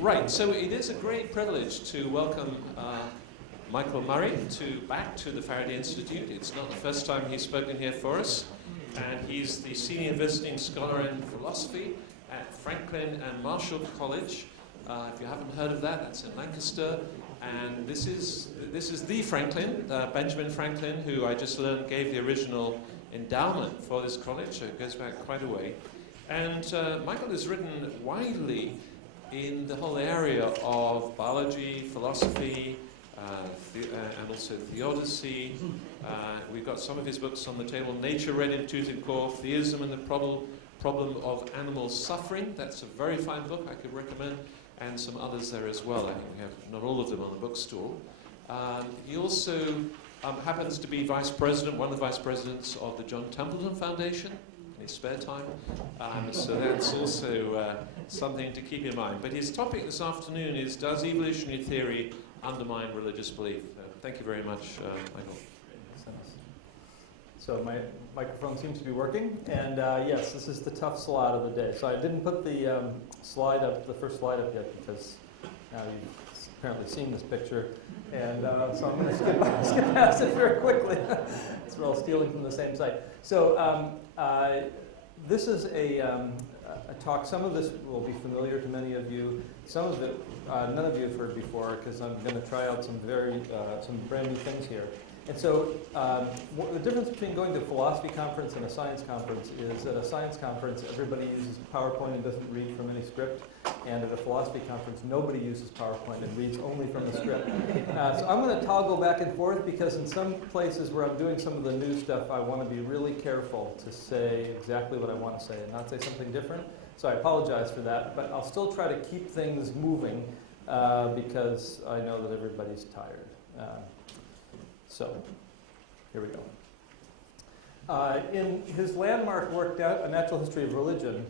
Right, so it is a great privilege to welcome Michael Murray back to the Faraday Institute. It's not the first time he's spoken here for us, and he's the Senior Visiting Scholar in Philosophy at Franklin and Marshall College. If you haven't heard of that, that's in Lancaster. And this is the Franklin, Benjamin Franklin, who I just learned gave the original endowment for this college, so it goes back quite a way. And Michael has written widely in the whole area of biology, philosophy, and also theodicy. We've got some of his books on the table: Nature, Read in Tooth and Core, Theism and the Problem of Animal Suffering. That's a very fine book I could recommend, and some others there as well. I think we have not all of them on the bookstall. He also happens to be vice president, one of the vice presidents of the John Templeton Foundation in his spare time. So that's also something to keep in mind. But his topic this afternoon is, does evolutionary theory undermine religious belief? Thank you very much, Michael. So my microphone seems to be working, and yes, this is the tough slide of the day. So I didn't put the slide up, the first slide up yet, because now you've apparently seen this picture, and so I'm going to skip past it very quickly. It's all stealing from the same site. So this is a talk. Some of this will be familiar to many of you. Some of it none of you have heard before, because I'm going to try out some brand new things here. And so the difference between going to a philosophy conference and a science conference is at a science conference, everybody uses PowerPoint and doesn't read from any script. And at a philosophy conference, nobody uses PowerPoint and reads only from the script. So I'm going to toggle back and forth, because in some places where I'm doing some of the new stuff, I want to be really careful to say exactly what I want to say and not say something different. So I apologize for that, but I'll still try to keep things moving because I know that everybody's tired. So, here we go. In his landmark work, A Natural History of Religion,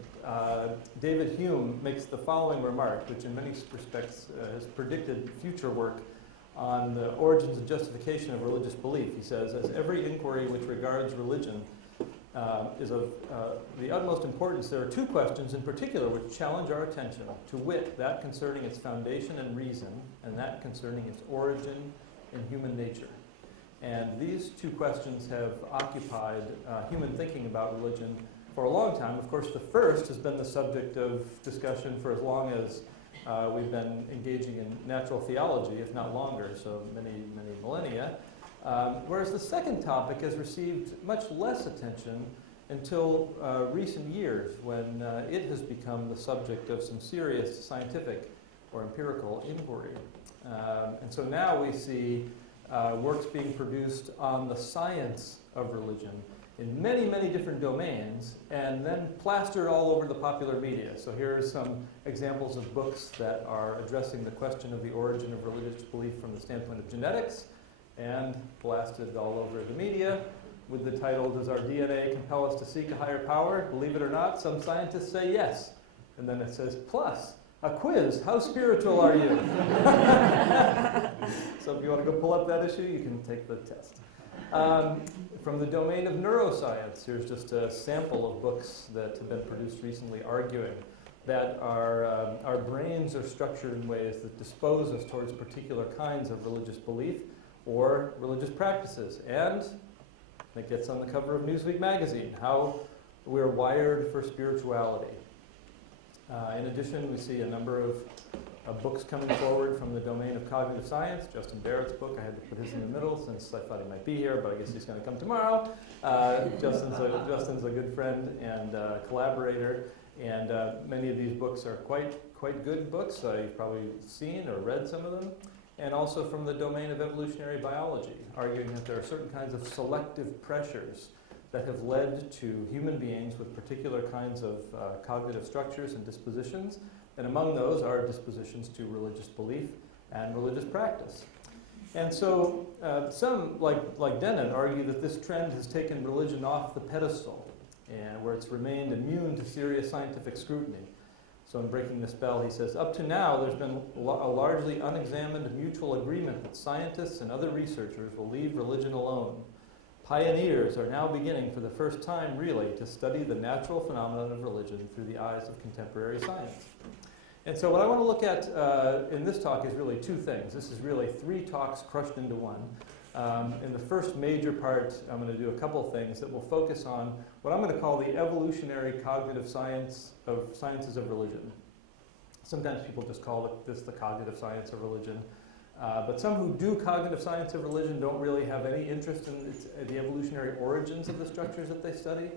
David Hume makes the following remark, which in many respects has predicted future work on the origins and justification of religious belief. He says, as every inquiry which regards religion is of the utmost importance, there are two questions in particular which challenge our attention, to wit, that concerning its foundation and reason, and that concerning its origin in human nature. And these two questions have occupied human thinking about religion for a long time. Of course, the first has been the subject of discussion for as long as we've been engaging in natural theology, if not longer, so many millennia. Whereas the second topic has received much less attention until recent years, when it has become the subject of some serious scientific or empirical inquiry. And so now we see works being produced on the science of religion in many, many different domains, and then plastered all over the popular media. So here are some examples of books that are addressing the question of the origin of religious belief from the standpoint of genetics, and blasted all over the media with the title, Does Our DNA Compel Us to Seek a Higher Power? Believe it or not, some scientists say yes. And then it says, plus, a quiz, how spiritual are you? So if you want to go pull up that issue, you can take the test. From the domain of neuroscience, here's just a sample of books that have been produced recently arguing that our brains are structured in ways that dispose us towards particular kinds of religious belief or religious practices. And it gets on the cover of Newsweek magazine, how we're wired for spirituality. In addition, we see a number of books coming forward from the domain of cognitive science. Justin Barrett's book, I had to put his in the middle since I thought he might be here, but I guess he's going to come tomorrow. Justin's a good friend and collaborator, and many of these books are quite good books. You've probably seen or read some of them. And also from the domain of evolutionary biology, arguing that there are certain kinds of selective pressures that have led to human beings with particular kinds of cognitive structures and dispositions, and among those are dispositions to religious belief and religious practice. And so some, like Denon, argue that this trend has taken religion off the pedestal, and where it's remained immune to serious scientific scrutiny. So in Breaking the Spell, he says, up to now, there's been a largely unexamined mutual agreement that scientists and other researchers will leave religion alone. Pioneers are now beginning for the first time, really, to study the natural phenomenon of religion through the eyes of contemporary science. And so what I want to look at in this talk is really two things. This is really three talks crushed into one. In the first major part, I'm going to do a couple of things that will focus on what I'm going to call the evolutionary cognitive sciences of religion. Sometimes people just call this the cognitive science of religion. But some who do cognitive science of religion don't really have any interest in the evolutionary origins of the structures that they study.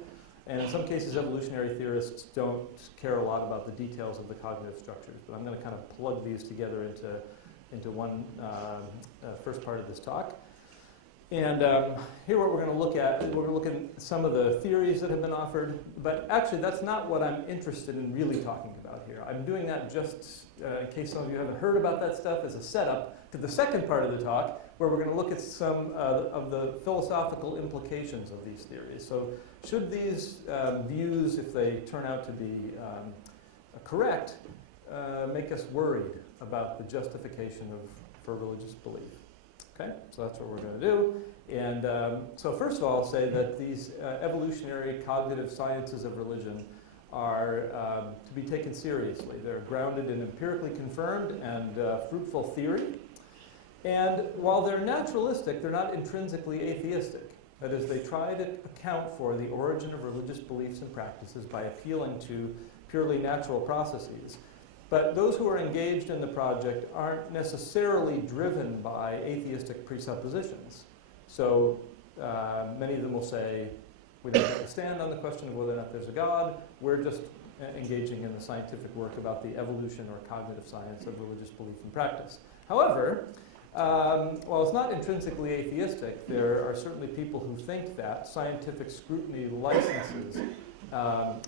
And in some cases, evolutionary theorists don't care a lot about the details of the cognitive structures. But I'm going to kind of plug these together into one first part of this talk. And here what we're going to look at, we're going to look at some of the theories that have been offered. But actually, that's not what I'm interested in really talking about here. I'm doing that just in case some of you haven't heard about that stuff as a setup to the second part of the talk, where we're going to look at some of the philosophical implications of these theories. So should these views, if they turn out to be correct, make us worried about the justification for religious belief? Okay, so that's what we're going to do. And so first of all, I'll say that these evolutionary cognitive sciences of religion are to be taken seriously. They're grounded in empirically confirmed and fruitful theory. And while they're naturalistic, they're not intrinsically atheistic. That is, they try to account for the origin of religious beliefs and practices by appealing to purely natural processes. But those who are engaged in the project aren't necessarily driven by atheistic presuppositions. So many of them will say, we don't have to stand on the question of whether or not there's a God. We're just engaging in the scientific work about the evolution or cognitive science of religious belief and practice. However, while it's not intrinsically atheistic, there are certainly people who think that scientific scrutiny licenses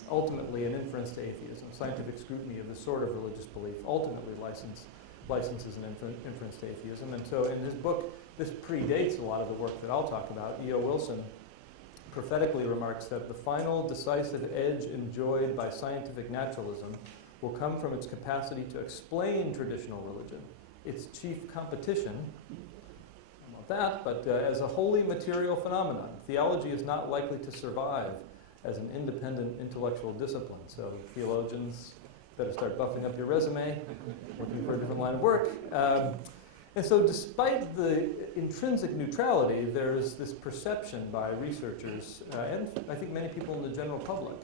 ultimately an inference to atheism. Scientific scrutiny of this sort of religious belief ultimately licenses an inference to atheism. And so in his book, this predates a lot of the work that I'll talk about. E.O. Wilson prophetically remarks that the final decisive edge enjoyed by scientific naturalism will come from its capacity to explain traditional religion. Its chief competition, about that, but as a wholly material phenomenon. Theology is not likely to survive as an independent intellectual discipline. So theologians better start buffing up your resume, looking for a different line of work. And so despite the intrinsic neutrality, there's this perception by researchers, and I think many people in the general public,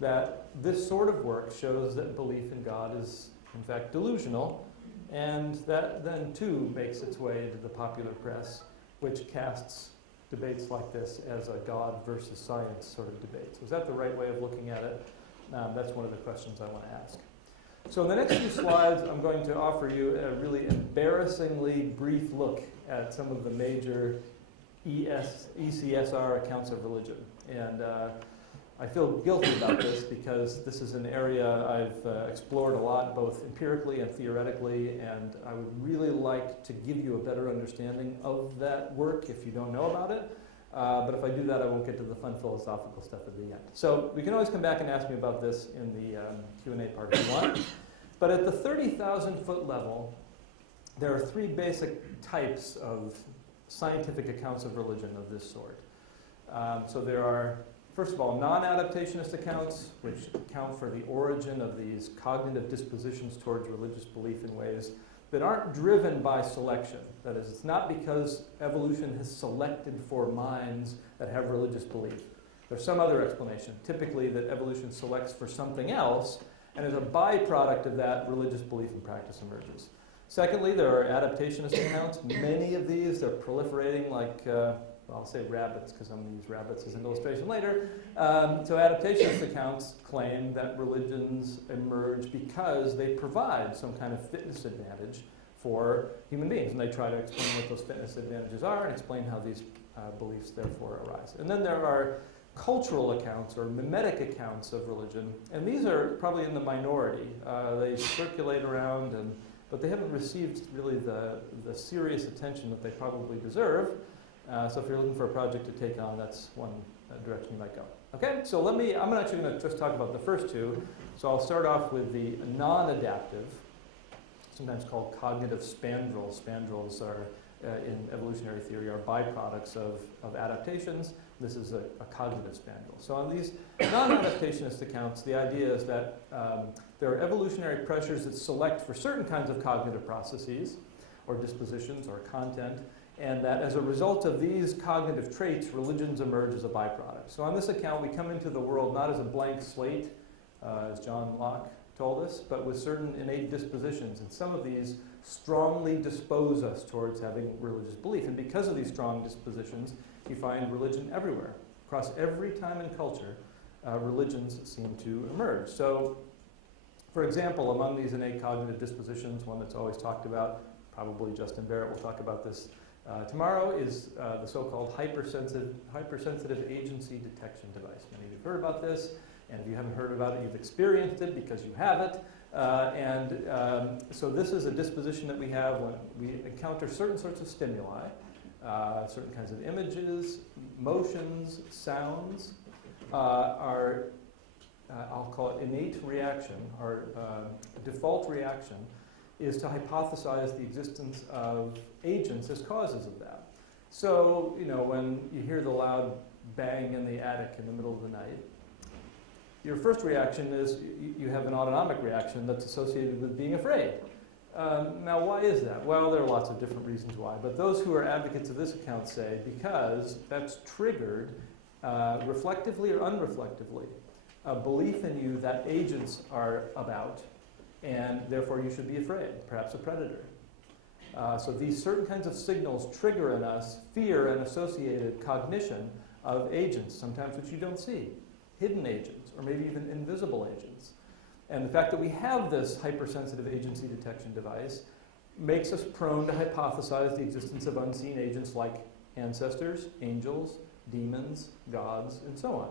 that this sort of work shows that belief in God is in fact delusional, and that then too makes its way into the popular press, which casts debates like this as a God versus science sort of debate. So is that the right way of looking at it? That's one of the questions I want to ask. So in the next few slides, I'm going to offer you a really embarrassingly brief look at some of the major ECSR accounts of religion. And I feel guilty about this because this is an area I've explored a lot, both empirically and theoretically, and I would really like to give you a better understanding of that work if you don't know about it. But if I do that, I won't get to the fun philosophical stuff at the end. So we can always come back and ask me about this in the Q&A part if you want. But at the 30,000-foot level, there are three basic types of scientific accounts of religion of this sort. So there are, first of all, non-adaptationist accounts, which account for the origin of these cognitive dispositions towards religious belief in ways that aren't driven by selection. That is, it's not because evolution has selected for minds that have religious belief. There's some other explanation, typically that evolution selects for something else, and as a byproduct of that, religious belief and practice emerges. Secondly, there are adaptationist accounts. Many of these are proliferating like, I'll say rabbits because I'm going to use rabbits as an illustration later. So adaptationist accounts claim that religions emerge because they provide some kind of fitness advantage for human beings. And they try to explain what those fitness advantages are and explain how these beliefs therefore arise. And then there are cultural accounts or mimetic accounts of religion. And these are probably in the minority. They circulate around, but they haven't received really the serious attention that they probably deserve. So if you're looking for a project to take on, that's one direction you might go. Okay, so I'm actually going to just talk about the first two. So I'll start off with the non-adaptive, sometimes called cognitive spandrels. Spandrels are, in evolutionary theory, are byproducts of adaptations. This is a cognitive spandrel. So on these non-adaptationist accounts, the idea is that there are evolutionary pressures that select for certain kinds of cognitive processes or dispositions or content, and that as a result of these cognitive traits, religions emerge as a byproduct. So on this account, we come into the world not as a blank slate, as John Locke told us, but with certain innate dispositions. And some of these strongly dispose us towards having religious belief. And because of these strong dispositions, you find religion everywhere. Across every time and culture, religions seem to emerge. So, for example, among these innate cognitive dispositions, one that's always talked about, probably Justin Barrett will talk about this tomorrow, is the so-called hypersensitive agency detection device. Many of you have heard about this, and if you haven't heard about it, you've experienced it because you have it. So this is a disposition that we have when we encounter certain sorts of stimuli, certain kinds of images, motions, sounds. Our, I'll call it innate reaction, our default reaction, is to hypothesize the existence of agents as causes of that. So, you know, when you hear the loud bang in the attic in the middle of the night, your first reaction is you have an autonomic reaction that's associated with being afraid. Now, why is that? Well, there are lots of different reasons why, but those who are advocates of this account say because that's triggered, reflectively or unreflectively, a belief in you that agents are about, and therefore you should be afraid, perhaps a predator. So these certain kinds of signals trigger in us fear and associated cognition of agents, sometimes which you don't see, hidden agents, or maybe even invisible agents. And the fact that we have this hypersensitive agency detection device makes us prone to hypothesize the existence of unseen agents like ancestors, angels, demons, gods, and so on.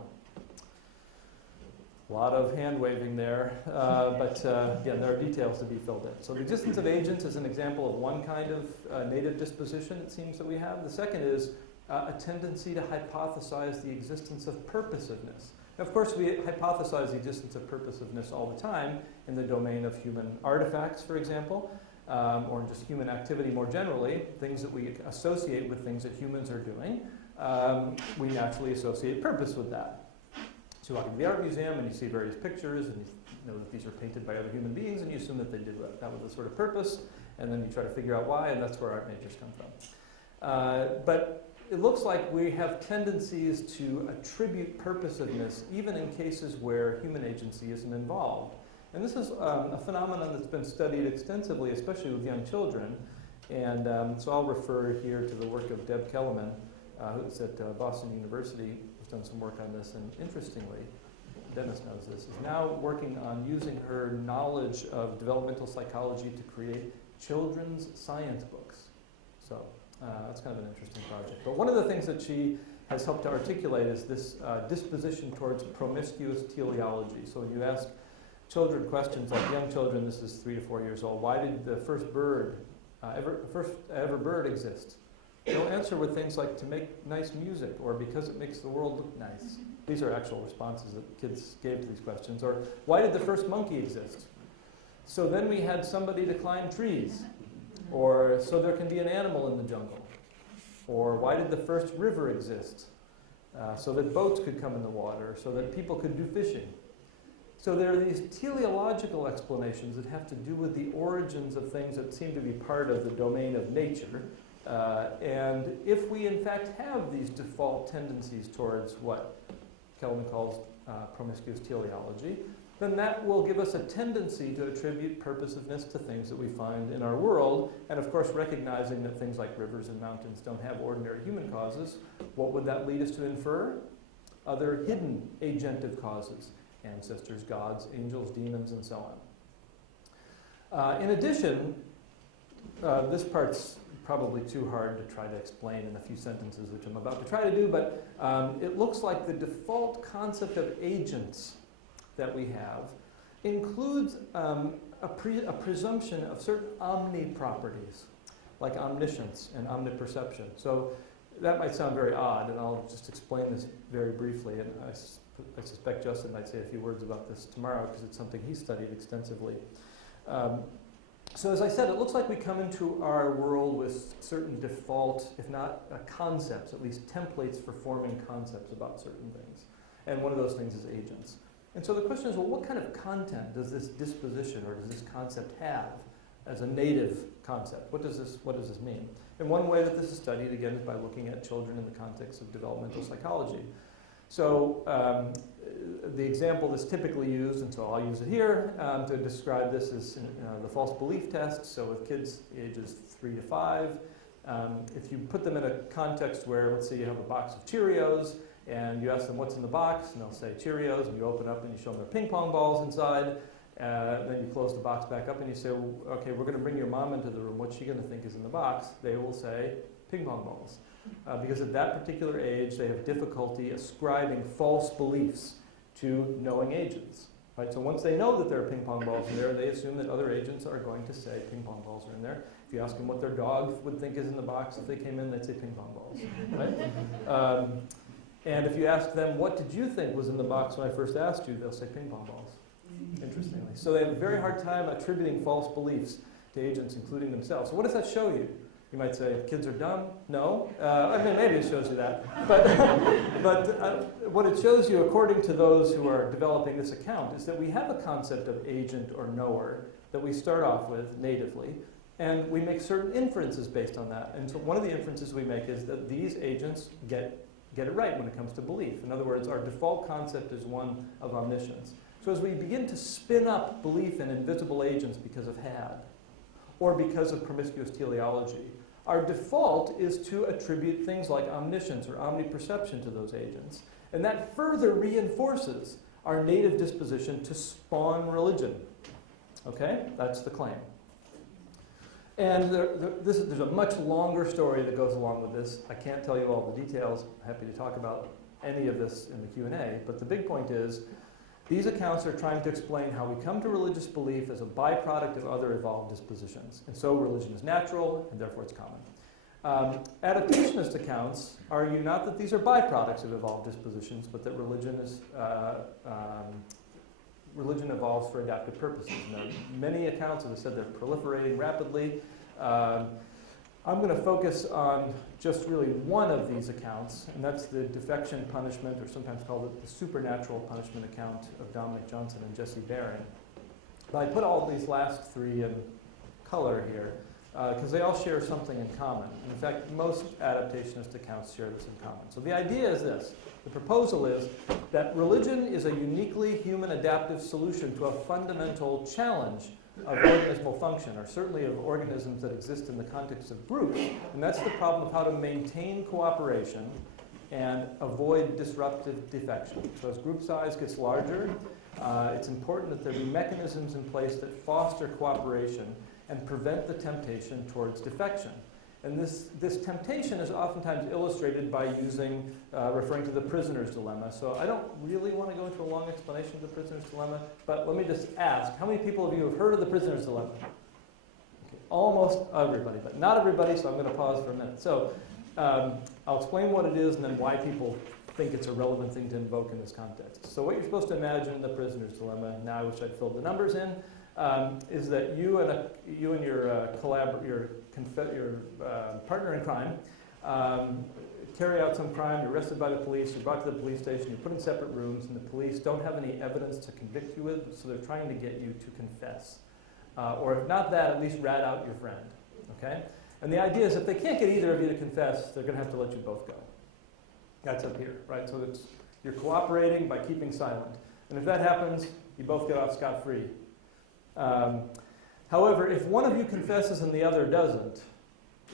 A lot of hand-waving there, but again, there are details to be filled in. So the existence of agents is an example of one kind of native disposition, it seems, that we have. The second is a tendency to hypothesize the existence of purposiveness. Of course, we hypothesize the existence of purposiveness all the time in the domain of human artifacts, for example, or just human activity more generally, things that we associate with things that humans are doing. We naturally associate purpose with that. So you walk into the art museum and you see various pictures and you know that these are painted by other human beings and you assume that they did that with a sort of purpose, and then you try to figure out why, and that's where art majors come from. But it looks like we have tendencies to attribute purposiveness even in cases where human agency isn't involved. And this is a phenomenon that's been studied extensively, especially with young children. And so I'll refer here to the work of Deb Kellerman, who's at Boston University, who's done some work on this. And interestingly, Dennis knows this, is now working on using her knowledge of developmental psychology to create children's science books. So that's kind of an interesting project. But one of the things that she has helped to articulate is this disposition towards promiscuous teleology. So when you ask children questions, like young children, this is 3 to 4 years old, why did the first bird ever bird exist? They'll answer with things like to make nice music, or because it makes the world look nice. These are actual responses that kids gave to these questions. Or why did the first monkey exist? So then we had somebody to climb trees. Or so there can be an animal in the jungle. Or why did the first river exist? So that boats could come in the water, so that people could do fishing. So there are these teleological explanations that have to do with the origins of things that seem to be part of the domain of nature. And if we in fact have these default tendencies towards what Kellerman calls promiscuous teleology, then that will give us a tendency to attribute purposiveness to things that we find in our world. And of course, recognizing that things like rivers and mountains don't have ordinary human causes, what would that lead us to infer? Other hidden agentive causes, ancestors, gods, angels, demons, and so on. In addition, this part's probably too hard to try to explain in a few sentences, which I'm about to try to do, but it looks like the default concept of agents that we have includes a presumption of certain omni-properties, like omniscience and omniperception. So that might sound very odd, and I'll just explain this very briefly, and I suspect Justin might say a few words about this tomorrow because it's something he studied extensively. So as I said, it looks like we come into our world with certain default, if not concepts, at least templates for forming concepts about certain things. And one of those things is agents. And so the question is, well, what kind of content does this disposition or does this concept have as a native concept? What does this mean? And one way that this is studied, again, is by looking at children in the context of developmental psychology. So the example that's typically used, and so I'll use it here, to describe this is the false belief test. So with kids ages 3 to 5, if you put them in a context where, let's say you have a box of Cheerios, and you ask them what's in the box, and they'll say Cheerios, and you open up and you show them their ping pong balls inside, then you close the box back up and you say, well, okay, we're going to bring your mom into the room, what's she going to think is in the box? They will say ping pong balls. Because at that particular age, they have difficulty ascribing false beliefs to knowing agents. Right? So once they know that there are ping pong balls in there, they assume that other agents are going to say ping pong balls are in there. If you ask them what their dog would think is in the box, if they came in, they'd say ping pong balls. Right? And if you ask them, what did you think was in the box when I first asked you, they'll say ping pong balls, interestingly. So they have a very hard time attributing false beliefs to agents, including themselves. So what does that show you? You might say, kids are dumb? No. I mean, maybe it shows you that. But what it shows you, according to those who are developing this account, is that we have a concept of agent or knower that we start off with natively, and we make certain inferences based on that. And so one of the inferences we make is that these agents get it right when it comes to belief. In other words, our default concept is one of omniscience. So as we begin to spin up belief in invisible agents because of had, or because of promiscuous teleology, our default is to attribute things like omniscience or omniperception to those agents. And that further reinforces our native disposition to spawn religion. Okay? That's the claim. And there's a much longer story that goes along with this. I can't tell you all the details. I'm happy to talk about any of this in the Q&A. But the big point is, these accounts are trying to explain how we come to religious belief as a byproduct of other evolved dispositions. And so religion is natural, and therefore it's common. Adaptationist accounts argue not that these are byproducts of evolved dispositions, but that religion evolves for adaptive purposes. And there are many accounts, as I said, they're proliferating rapidly. I'm going to focus on just really one of these accounts, and that's the defection punishment, or sometimes called the supernatural punishment account of Dominic Johnson and Jesse Baring. But I put all these last three in color here, because they all share something in common. And in fact, most adaptationist accounts share this in common. So the idea is this. The proposal is that religion is a uniquely human adaptive solution to a fundamental challenge of organismal function, or certainly of organisms that exist in the context of groups. And that's the problem of how to maintain cooperation and avoid disruptive defection. So as group size gets larger, it's important that there be mechanisms in place that foster cooperation and prevent the temptation towards defection. And this temptation is oftentimes illustrated by referring to the prisoner's dilemma. So I don't really want to go into a long explanation of the prisoner's dilemma, but let me just ask, how many people of you have heard of the prisoner's dilemma? Okay, almost everybody, but not everybody, so I'm going to pause for a minute. So I'll explain what it is and then why people think it's a relevant thing to invoke in this context. So what you're supposed to imagine in the prisoner's dilemma, now I wish I'd filled the numbers in, is that you and your partner in crime carry out some crime, you're arrested by the police, you're brought to the police station, you're put in separate rooms, and the police don't have any evidence to convict you with, so they're trying to get you to confess. Or if not that, at least rat out your friend. Okay? And the idea is if they can't get either of you to confess, they're going to have to let you both go. That's up here, right? So you're cooperating by keeping silent. And if that happens, you both get off scot-free. However, if one of you confesses and the other doesn't,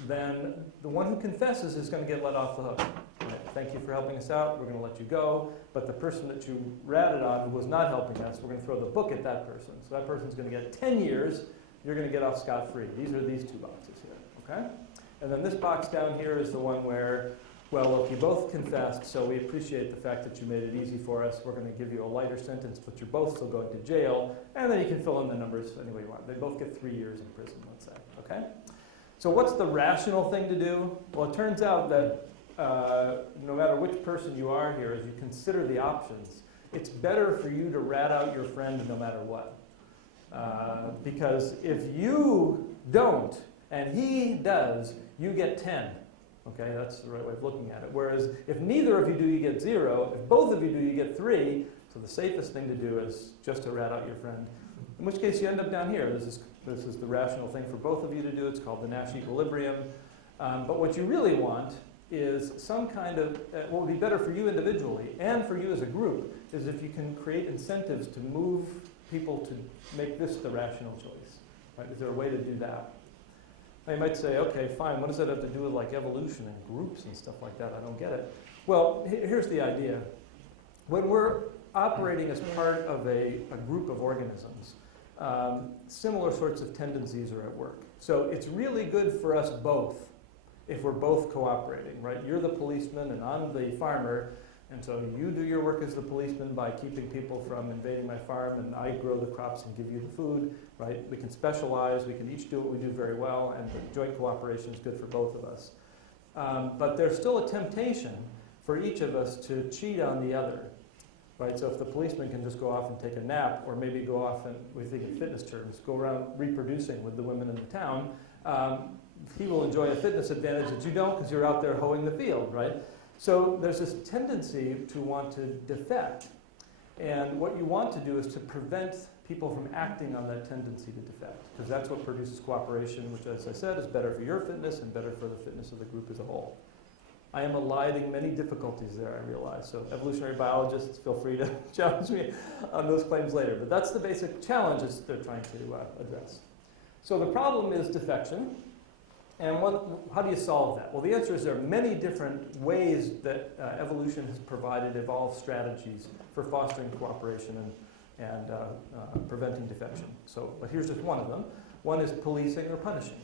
then the one who confesses is going to get let off the hook. Right? Thank you for helping us out. We're going to let you go. But the person that you ratted on who was not helping us, we're going to throw the book at that person. So that person's going to get 10 years. You're going to get off scot-free. These are these two boxes here. Okay? And then this box down here is the one where, well, look, you both confessed, so we appreciate the fact that you made it easy for us. We're going to give you a lighter sentence, but you're both still going to jail. And then you can fill in the numbers any way you want. They both get 3 years in prison, let's say. Okay? So what's the rational thing to do? Well, it turns out that no matter which person you are here, as you consider the options, it's better for you to rat out your friend no matter what. Because if you don't and he does, you get 10. Okay, that's the right way of looking at it. Whereas if neither of you do, you get 0. If both of you do, you get 3. So the safest thing to do is just to rat out your friend. In which case you end up down here. This is the rational thing for both of you to do. It's called the Nash equilibrium. But what you really want is some kind of, what would be better for you individually and for you as a group, is if you can create incentives to move people to make this the rational choice. Right? Is there a way to do that? Now you might say, okay, fine, what does that have to do with like evolution and groups and stuff like that? I don't get it. Well, here's the idea. When we're operating as part of a group of organisms, similar sorts of tendencies are at work. So it's really good for us both if we're both cooperating, right? You're the policeman and I'm the farmer, and so you do your work as the policeman by keeping people from invading my farm, and I grow the crops and give you the food, right? We can specialize, we can each do what we do very well, and the joint cooperation is good for both of us. But there's still a temptation for each of us to cheat on the other, right? So if the policeman can just go off and take a nap, or maybe go off and, we think in fitness terms, go around reproducing with the women in the town, he will enjoy a fitness advantage that you don't because you're out there hoeing the field, right? So there's this tendency to want to defect. And what you want to do is to prevent people from acting on that tendency to defect, because that's what produces cooperation, which, as I said, is better for your fitness and better for the fitness of the group as a whole. I am eliding many difficulties there, I realize. So evolutionary biologists, feel free to challenge me on those claims later. But that's the basic challenges they're trying to address. So the problem is defection. And how do you solve that? Well, the answer is there are many different ways that evolution has provided evolved strategies for fostering cooperation and preventing defection. But here's just one of them. One is policing or punishing.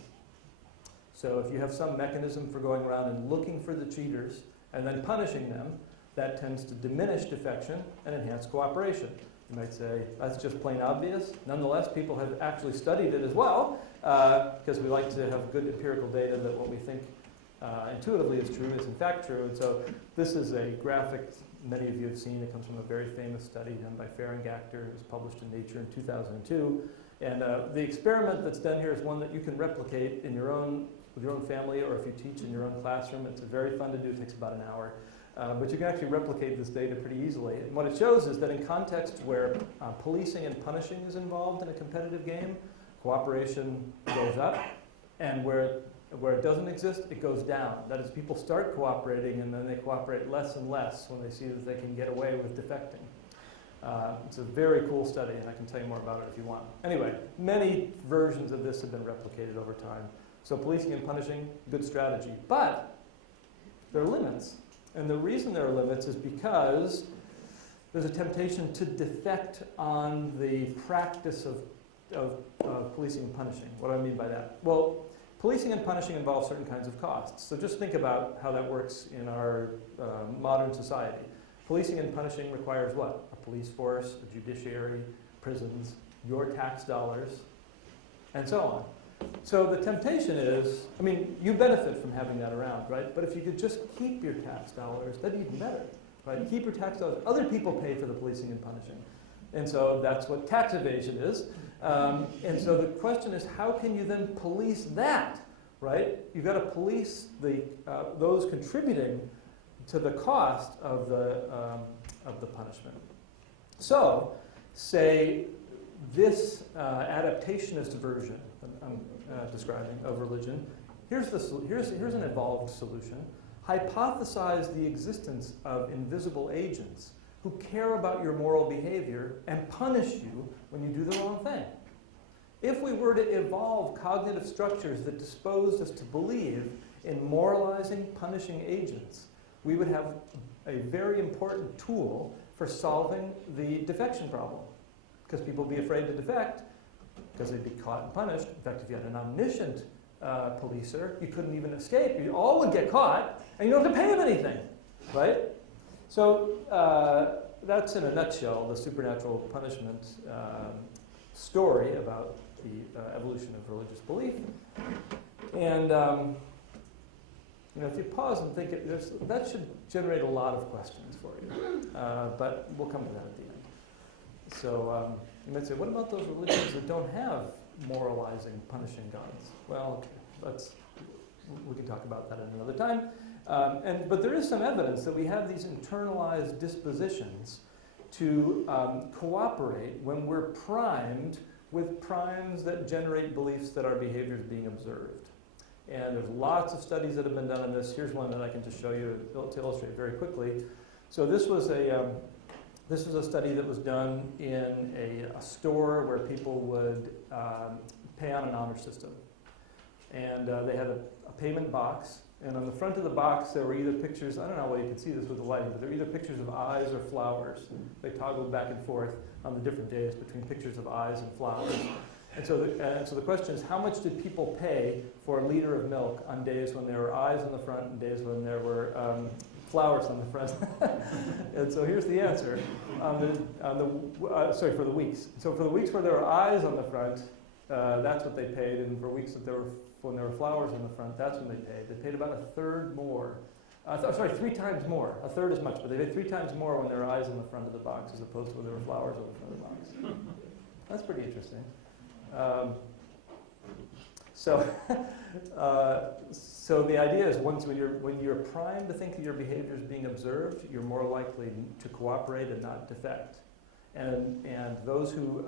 So if you have some mechanism for going around and looking for the cheaters and then punishing them, that tends to diminish defection and enhance cooperation. You might say, that's just plain obvious. Nonetheless, people have actually studied it as well, because we like to have good empirical data that what we think intuitively is true is in fact true. And so this is a graphic many of you have seen. It comes from a very famous study done by Faraday. It was published in Nature in 2002. And the experiment that's done here is one that you can replicate in with your own family, or if you teach in your own classroom. It's very fun to do. It takes about an hour. But you can actually replicate this data pretty easily. And what it shows is that in contexts where policing and punishing is involved in a competitive game, cooperation goes up, and where it doesn't exist, it goes down. That is, people start cooperating, and then they cooperate less and less when they see that they can get away with defecting. It's a very cool study, and I can tell you more about it if you want. Anyway, many versions of this have been replicated over time. So policing and punishing, good strategy. But there are limits. And the reason there are limits is because there's a temptation to defect on the practice of policing and punishing. What do I mean by that? Well, policing and punishing involve certain kinds of costs. So just think about how that works in our modern society. Policing and punishing requires what? A police force, a judiciary, prisons, your tax dollars, and so on. So the temptation is, I mean, you benefit from having that around, right? But if you could just keep your tax dollars, that'd be even better, right? Keep your tax dollars. Other people pay for the policing and punishing. And so that's what tax evasion is. And so the question is, how can you then police that, right? You've got to police those contributing to the cost of the punishment. So, say this adaptationist version I'm describing of religion. Here's an evolved solution. Hypothesize the existence of invisible agents who care about your moral behavior and punish you when you do the wrong thing. If we were to evolve cognitive structures that disposed us to believe in moralizing, punishing agents, we would have a very important tool for solving the defection problem. Because people would be afraid to defect because they'd be caught and punished. In fact, if you had an omniscient policer, you couldn't even escape. You all would get caught, and you don't have to pay them anything, right? So that's in a nutshell the supernatural punishment story about the evolution of religious belief. And if you pause and think, that should generate a lot of questions for you. But we'll come to that at the end. So you might say, what about those religions that don't have moralizing, punishing gods? Well, we can talk about that at another time. But there is some evidence that we have these internalized dispositions to cooperate when we're primed with primes that generate beliefs that our behavior is being observed. And there's lots of studies that have been done on this. Here's one that I can just show you to illustrate very quickly. So this was a study that was done in a store where people would pay on an honor system. And they had a payment box. And on the front of the box, there were either pictures, I don't know whether you can see this with the lighting, but there were either pictures of eyes or flowers. They toggled back and forth on the different days between pictures of eyes and flowers. And so the question is, how much did people pay for a liter of milk on days when there were eyes on the front and days when there were flowers on the front? And so here's the answer. For the weeks. So for the weeks where there were eyes on the front, that's what they paid. And for weeks when there were flowers on the front, that's when they paid. They paid about a third more. 3 times more. A third as much, but they paid 3 times more when there were eyes on the front of the box as opposed to when there were flowers on the front of the box. That's pretty interesting. So the idea is when you're primed to think that your behavior is being observed, you're more likely to cooperate and not defect. And those who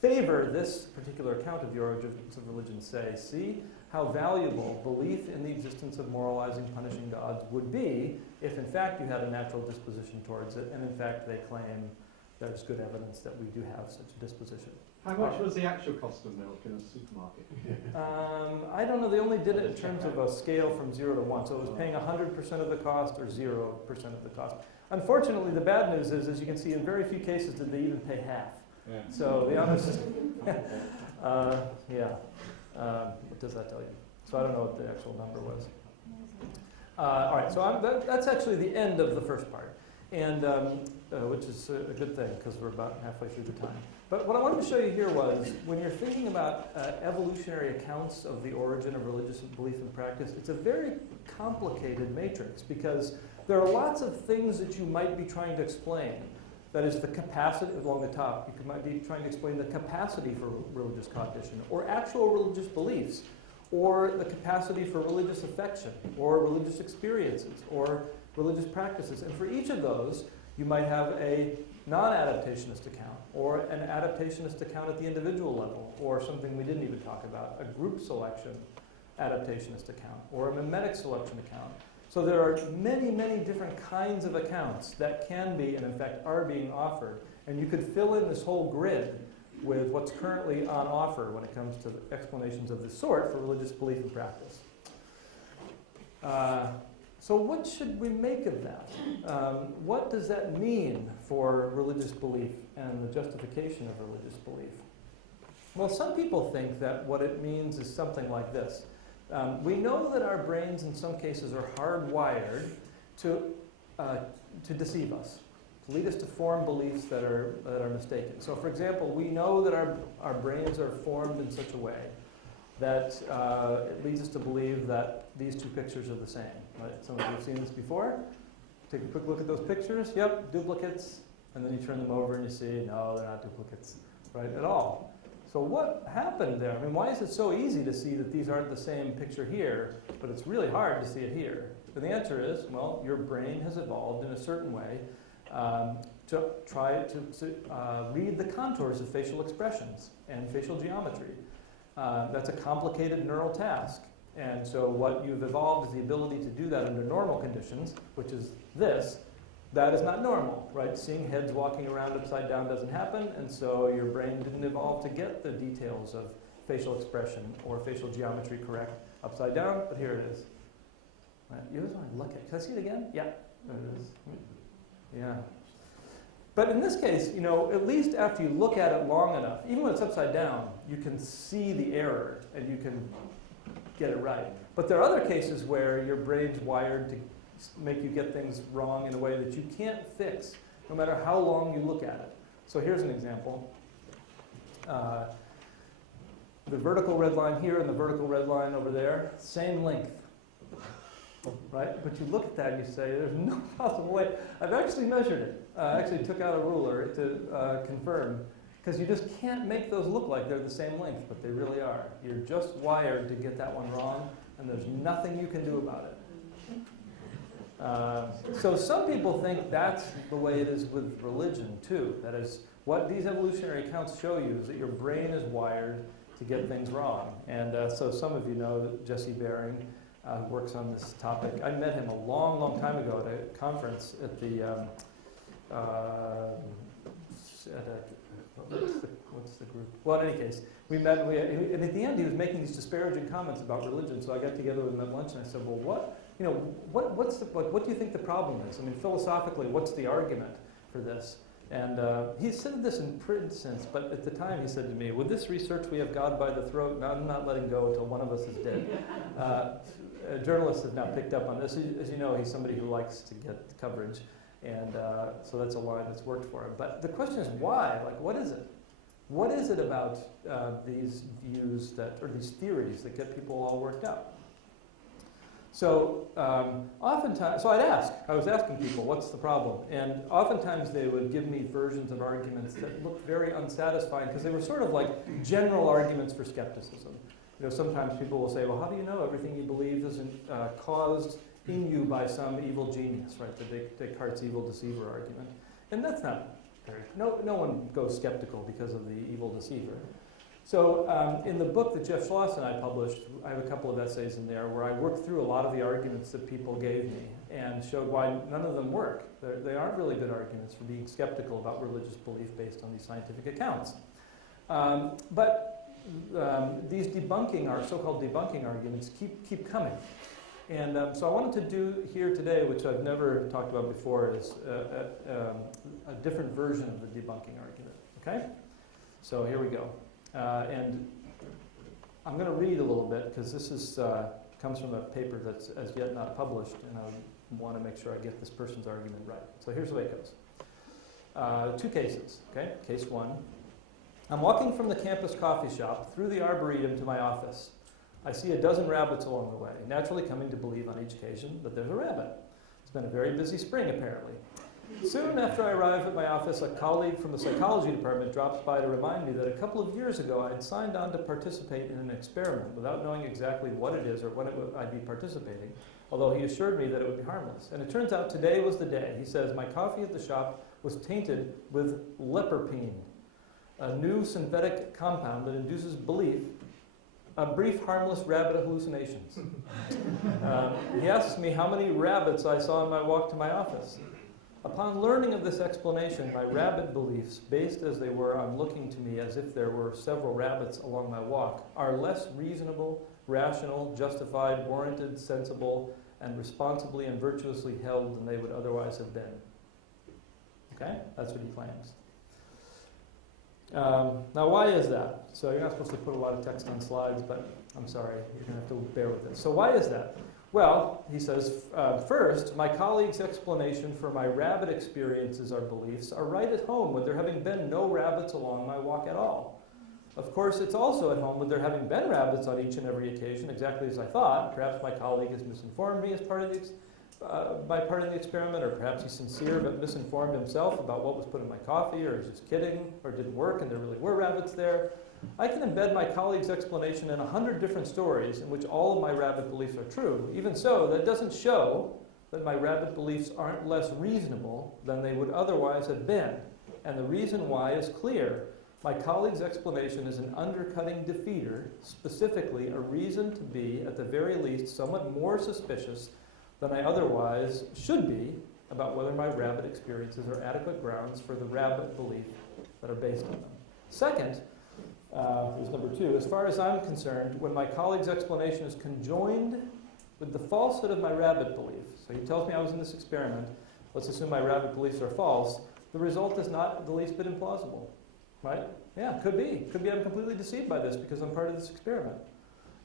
favor this particular account of the origins of religion say, see how valuable belief in the existence of moralizing, punishing gods would be if in fact you had a natural disposition towards it, and in fact they claim there's good evidence that we do have such a disposition. How much was the actual cost of milk in a supermarket? I don't know, they only did it in terms of a scale from 0 to 1, so it was paying 100% of the cost or 0% of the cost. Unfortunately, the bad news is, as you can see, in very few cases did they even pay half. Yeah. So the honor system, what does that tell you? So I don't know what the actual number was. All right, so that's actually the end of the first part, and which is a good thing because we're about halfway through the time. But what I wanted to show you here was, when you're thinking about evolutionary accounts of the origin of religious belief and practice, it's a very complicated matrix because there are lots of things that you might be trying to explain. That is the capacity, along the top, you might be trying to explain the capacity for religious cognition, or actual religious beliefs, or the capacity for religious affection, or religious experiences, or religious practices. And for each of those, you might have a non-adaptationist account, or an adaptationist account at the individual level, or something we didn't even talk about, a group selection adaptationist account, or a mimetic selection account. So there are many, many different kinds of accounts that can be, and in fact are being offered. And you could fill in this whole grid with what's currently on offer when it comes to explanations of this sort for religious belief and practice. So what should we make of that? What does that mean for religious belief and the justification of religious belief? Well, some people think that what it means is something like this. We know that our brains in some cases are hardwired to deceive us, to lead us to form beliefs that are mistaken. So for example, we know that our brains are formed in such a way that it leads us to believe that these two pictures are the same. Right? Some of you have seen this before. Take a quick look at those pictures. Yep, duplicates. And then you turn them over and you see, no, they're not duplicates, right, at all. So what happened there? I mean, why is it so easy to see that these aren't the same picture here, but it's really hard to see it here? And the answer is, well, your brain has evolved in a certain way to try to read the contours of facial expressions and facial geometry. That's a complicated neural task. And so what you've evolved is the ability to do that under normal conditions, which is this. That is not normal, right? Seeing heads walking around upside down doesn't happen, and so your brain didn't evolve to get the details of facial expression or facial geometry correct upside down, but here it is. Right? You always want to look at it. Can I see it again? Yeah, there it is. Yeah. But in this case, you know, at least after you look at it long enough, even when it's upside down, you can see the error and you can get it right. But there are other cases where your brain's wired to make you get things wrong in a way that you can't fix, no matter how long you look at it. So here's an example. The vertical red line here and the vertical red line over there, same length. right? But you look at that and you say, there's no possible way. I've actually measured it. I actually took out a ruler to confirm, because you just can't make those look like they're the same length, but they really are. You're just wired to get that one wrong, and there's nothing you can do about it. So some people think that's the way it is with religion too. That is, what these evolutionary accounts show you is that your brain is wired to get things wrong. And so some of you know that Jesse Baring works on this topic. I met him a long, long time ago at a conference at the, what's the group? Well, in any case, we met, and at the end he was making these disparaging comments about religion, so I got together with him at lunch and I said, well, what do you think the problem is? I mean, philosophically, what's the argument for this? And he said this in principle, but at the time he said to me, with this research we have God by the throat, and I'm not letting go until one of us is dead. Journalists have now picked up on this. As you know, he's somebody who likes to get coverage, and so that's a line that's worked for him. But the question is why? Like, what is it? What is it about these views that, or these theories that get people all worked up? So oftentimes, so I was asking people, what's the problem? And oftentimes they would give me versions of arguments that looked very unsatisfying because they were sort of like general arguments for skepticism. You know, sometimes people will say, well, how do you know everything you believe isn't caused in you by some evil genius, right? The Descartes' evil deceiver argument. And that's not very, no one goes skeptical because of the evil deceiver. So in the book that Jeff Schloss and I published, I have a couple of essays in there where I worked through a lot of the arguments that people gave me and showed why none of them work. They aren't really good arguments for being skeptical about religious belief based on these scientific accounts. But these so-called debunking arguments keep coming. And so I wanted to do here today, which I've never talked about before, is a different version of the debunking argument. Okay? So here we go. And I'm going to read a little bit because this is comes from a paper that's as yet not published, and I want to make sure I get this person's argument right. So here's the way it goes. Two cases. Okay, case one. I'm walking from the campus coffee shop through the arboretum to my office. I see a dozen rabbits along the way, naturally coming to believe on each occasion that there's a rabbit. It's been a very busy spring, apparently. Soon after I arrive at my office, a colleague from the psychology department drops by to remind me that a couple of years ago I had signed on to participate in an experiment without knowing exactly what it is or when I'd be participating, although he assured me that it would be harmless. And it turns out today was the day. He says, my coffee at the shop was tainted with leperpine, a new synthetic compound that induces belief brief, harmless rabbit hallucinations. He asks me how many rabbits I saw on my walk to my office. Upon learning of this explanation, my rabbit beliefs, based as they were on looking to me as if there were several rabbits along my walk, are less reasonable, rational, justified, warranted, sensible, and responsibly and virtuously held than they would otherwise have been. Okay? That's what he claims. Now, why is that? So you're not supposed to put a lot of text on slides, but I'm sorry, you're going to have to bear with it. So why is that? Well, he says, first, my colleague's explanation for my rabbit experiences or beliefs are right at home with there having been no rabbits along my walk at all. Of course, it's also at home with there having been rabbits on each and every occasion, exactly as I thought. Perhaps my colleague has misinformed me as part of the experiment, or perhaps he's sincere but misinformed himself about what was put in my coffee, or he's just kidding, or it didn't work and there really were rabbits there. I can embed my colleague's explanation in 100 different stories in which all of my rabbit beliefs are true. Even so, that doesn't show that my rabbit beliefs aren't less reasonable than they would otherwise have been. And the reason why is clear. My colleague's explanation is an undercutting defeater, specifically a reason to be, at the very least, somewhat more suspicious than I otherwise should be about whether my rabbit experiences are adequate grounds for the rabbit belief that are based on them. Second, here's number two. As far as I'm concerned, when my colleague's explanation is conjoined with the falsehood of my rabbit belief, so he tells me I was in this experiment, let's assume my rabbit beliefs are false, the result is not the least bit implausible, right? Yeah, could be. Could be I'm completely deceived by this because I'm part of this experiment.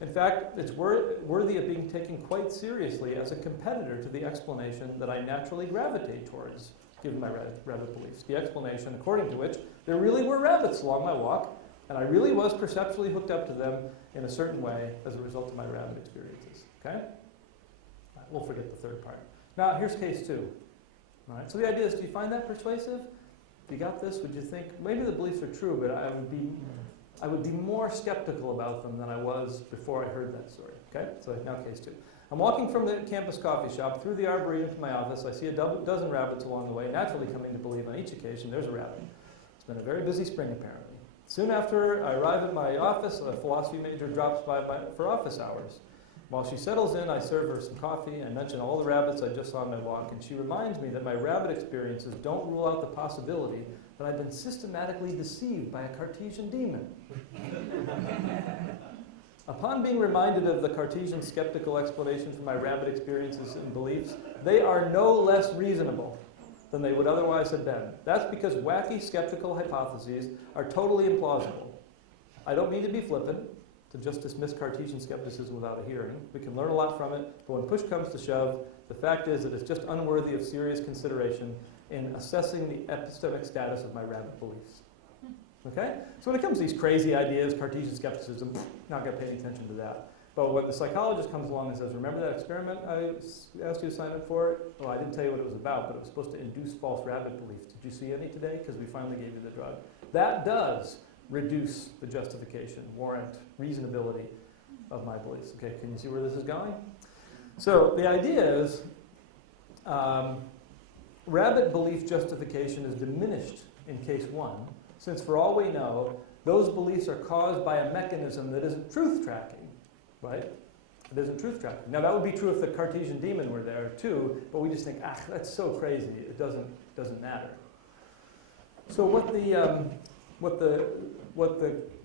In fact, it's worthy of being taken quite seriously as a competitor to the explanation that I naturally gravitate towards, given my rabbit beliefs. The explanation according to which there really were rabbits along my walk, and I really was perceptually hooked up to them in a certain way as a result of my rabbit experiences. Okay? we'll forget the third part. Now, here's case 2. All right, so the idea is, do you find that persuasive? If you got this, would you think, maybe the beliefs are true, but I would be more skeptical about them than I was before I heard that story. Okay, so now case 2. I'm walking from the campus coffee shop through the arboretum to my office. I see a dozen rabbits along the way, naturally coming to believe on each occasion there's a rabbit. It's been a very busy spring, apparently. Soon after I arrive at my office, a philosophy major drops by for office hours. While she settles in, I serve her some coffee. I mention all the rabbits I just saw on my walk, and she reminds me that my rabbit experiences don't rule out the possibility that I've been systematically deceived by a Cartesian demon. Upon being reminded of the Cartesian skeptical explanation for my rabbit experiences and beliefs, they are no less reasonable than they would otherwise have been. That's because wacky skeptical hypotheses are totally implausible. I don't mean to be flippant, to just dismiss Cartesian skepticism without a hearing. We can learn a lot from it, but when push comes to shove, the fact is that it's just unworthy of serious consideration in assessing the epistemic status of my rabbit beliefs. Okay? So when it comes to these crazy ideas, Cartesian skepticism, not going to pay any attention to that. But when the psychologist comes along and says, remember that experiment I asked you to sign up for? Well, I didn't tell you what it was about, but it was supposed to induce false rabbit beliefs. Did you see any today? Because we finally gave you the drug. That does reduce the justification, warrant, reasonability of my beliefs. Okay, can you see where this is going? So the idea is rabbit belief justification is diminished in case 1, since for all we know, those beliefs are caused by a mechanism that isn't truth tracking, right? It isn't truth tracking. Now that would be true if the Cartesian demon were there too, but we just think, that's so crazy, it doesn't matter. So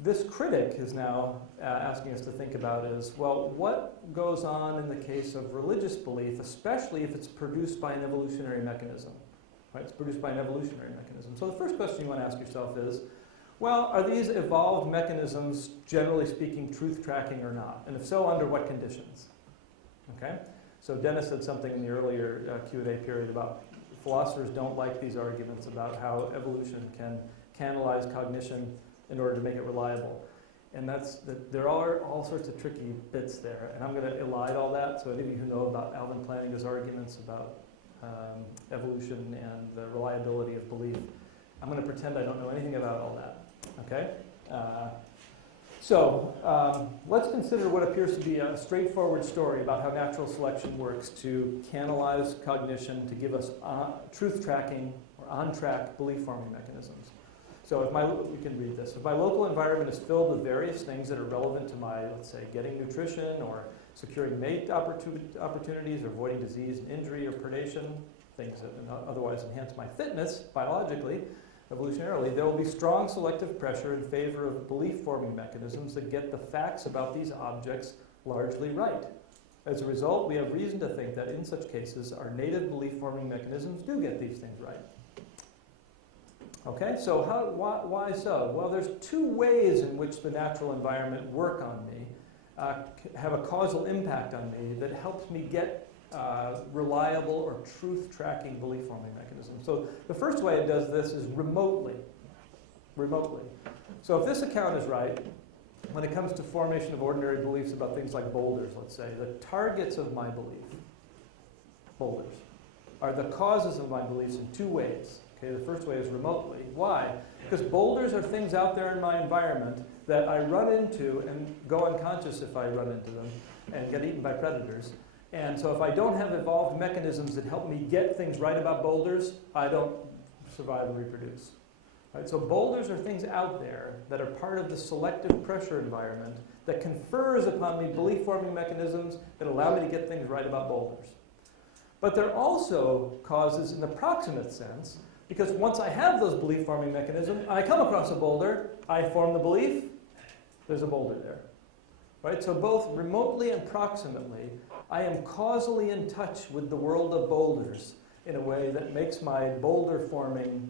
this critic is now asking us to think about is, well, what goes on in the case of religious belief, especially if it's produced by an evolutionary mechanism, right? It's produced by an evolutionary mechanism. So the first question you want to ask yourself is, well, are these evolved mechanisms, generally speaking, truth tracking or not? And if so, under what conditions? Okay? So Dennis said something in the earlier Q&A period about philosophers don't like these arguments about how evolution can canalize cognition in order to make it reliable. And there are all sorts of tricky bits there. And I'm going to elide all that. So any of you who know about Alvin Plantinga's arguments about evolution and the reliability of belief, I'm going to pretend I don't know anything about all that. Okay? Let's consider what appears to be a straightforward story about how natural selection works to canalize cognition, to give us truth tracking or on-track belief-forming mechanisms. So we can read this. If my local environment is filled with various things that are relevant to my, let's say, getting nutrition or securing mate opportunities or avoiding disease and injury or predation, things that otherwise enhance my fitness biologically, evolutionarily, there will be strong selective pressure in favor of belief-forming mechanisms that get the facts about these objects largely right. As a result, we have reason to think that in such cases, our native belief-forming mechanisms do get these things right. Okay, so why so? Well, there's 2 ways in which the natural environment work on me, have a causal impact on me that helps me get reliable or truth-tracking belief-forming mechanisms. So the first way it does this is remotely. So if this account is right, when it comes to formation of ordinary beliefs about things like boulders, let's say, the targets of my belief, boulders, are the causes of my beliefs in 2 ways. Okay, the first way is remotely. Why? Because boulders are things out there in my environment that I run into and go unconscious if I run into them and get eaten by predators. And so if I don't have evolved mechanisms that help me get things right about boulders, I don't survive and reproduce. Right? So boulders are things out there that are part of the selective pressure environment that confers upon me belief-forming mechanisms that allow me to get things right about boulders. But they're also causes in the proximate sense, because once I have those belief-forming mechanisms, and I come across a boulder, I form the belief, there's a boulder there. Right? So both remotely and proximately, I am causally in touch with the world of boulders in a way that makes my boulder-forming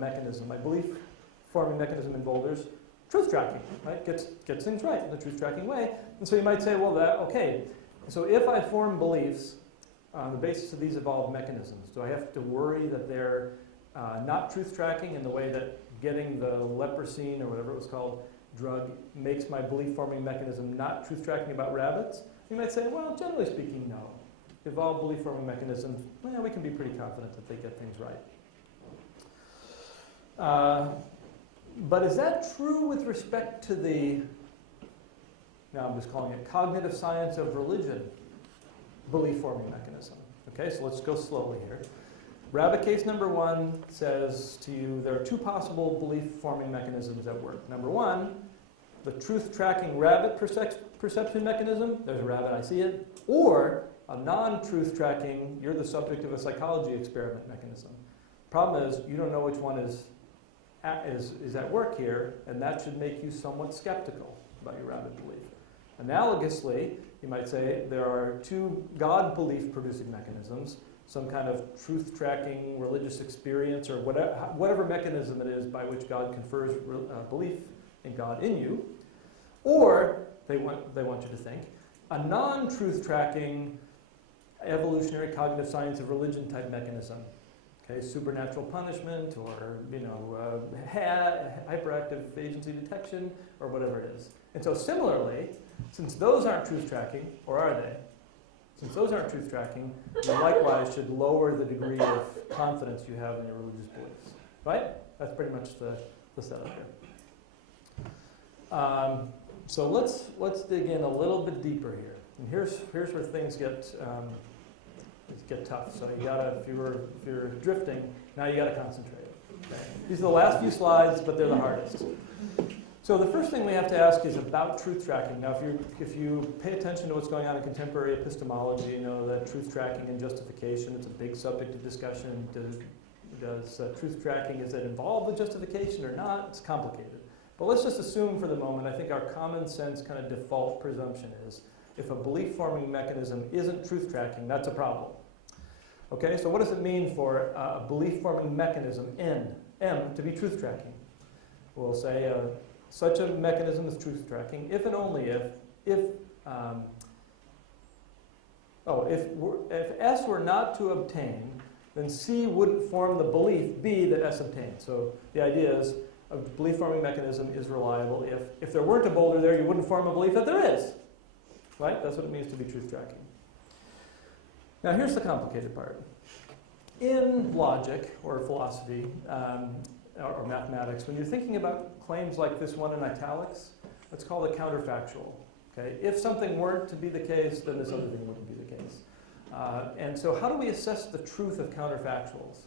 mechanism, my belief-forming mechanism in boulders, truth-tracking, right? Gets things right in the truth-tracking way. And so you might say, well, okay, so if I form beliefs on the basis of these evolved mechanisms, do I have to worry that they're not truth-tracking in the way that getting the leprosine or whatever it was called drug makes my belief-forming mechanism not truth-tracking about rabbits? You might say, well, generally speaking, no. evolved belief-forming mechanisms, well, we can be pretty confident that they get things right. But is that true with respect to now I'm just calling it cognitive science of religion belief-forming mechanism? Okay, so let's go slowly here. Rabbit case number 1 says to you there are 2 possible belief-forming mechanisms at work. Number 1, the truth-tracking rabbit perception mechanism. There's a rabbit, I see it. Or a non-truth-tracking, you're the subject of a psychology experiment mechanism. Problem is, you don't know which one is at work here, and that should make you somewhat skeptical about your rabbit belief. Analogously, you might say there are 2 God belief-producing mechanisms, some kind of truth-tracking religious experience or whatever mechanism it is by which God confers belief in God in you, or they want you to think a non-truth-tracking evolutionary cognitive science of religion type mechanism. Okay, supernatural punishment, or hyperactive agency detection, or whatever it is. And so similarly, since those aren't truth-tracking, or are they? Since those aren't truth-tracking, you likewise should lower the degree of confidence you have in your religious beliefs. Right? That's pretty much the setup here. So let's dig in a little bit deeper here. And here's where things get tough. So you gotta, if you're drifting, now you gotta concentrate. Okay. These are the last few slides, but they're the hardest. So the first thing we have to ask is about truth tracking. Now, if you pay attention to what's going on in contemporary epistemology, you know that truth tracking and justification, it's a big subject of discussion. Does truth tracking, is it involved with justification or not? It's complicated. But let's just assume for the moment, I think our common sense kind of default presumption is if a belief-forming mechanism isn't truth tracking, that's a problem. Okay, so what does it mean for a belief-forming mechanism, M, to be truth tracking? We'll say such a mechanism is truth tracking if and only if S were not to obtain, then C wouldn't form the belief B that S obtained. So the idea is a belief-forming mechanism is reliable if there weren't a boulder there, you wouldn't form a belief that there is. Right? That's what it means to be truth tracking. Now here's the complicated part. In logic or philosophy or mathematics, when you're thinking about claims like this one in italics, that's called a counterfactual. Okay? If something weren't to be the case, then this other thing wouldn't be the case. And so how do we assess the truth of counterfactuals?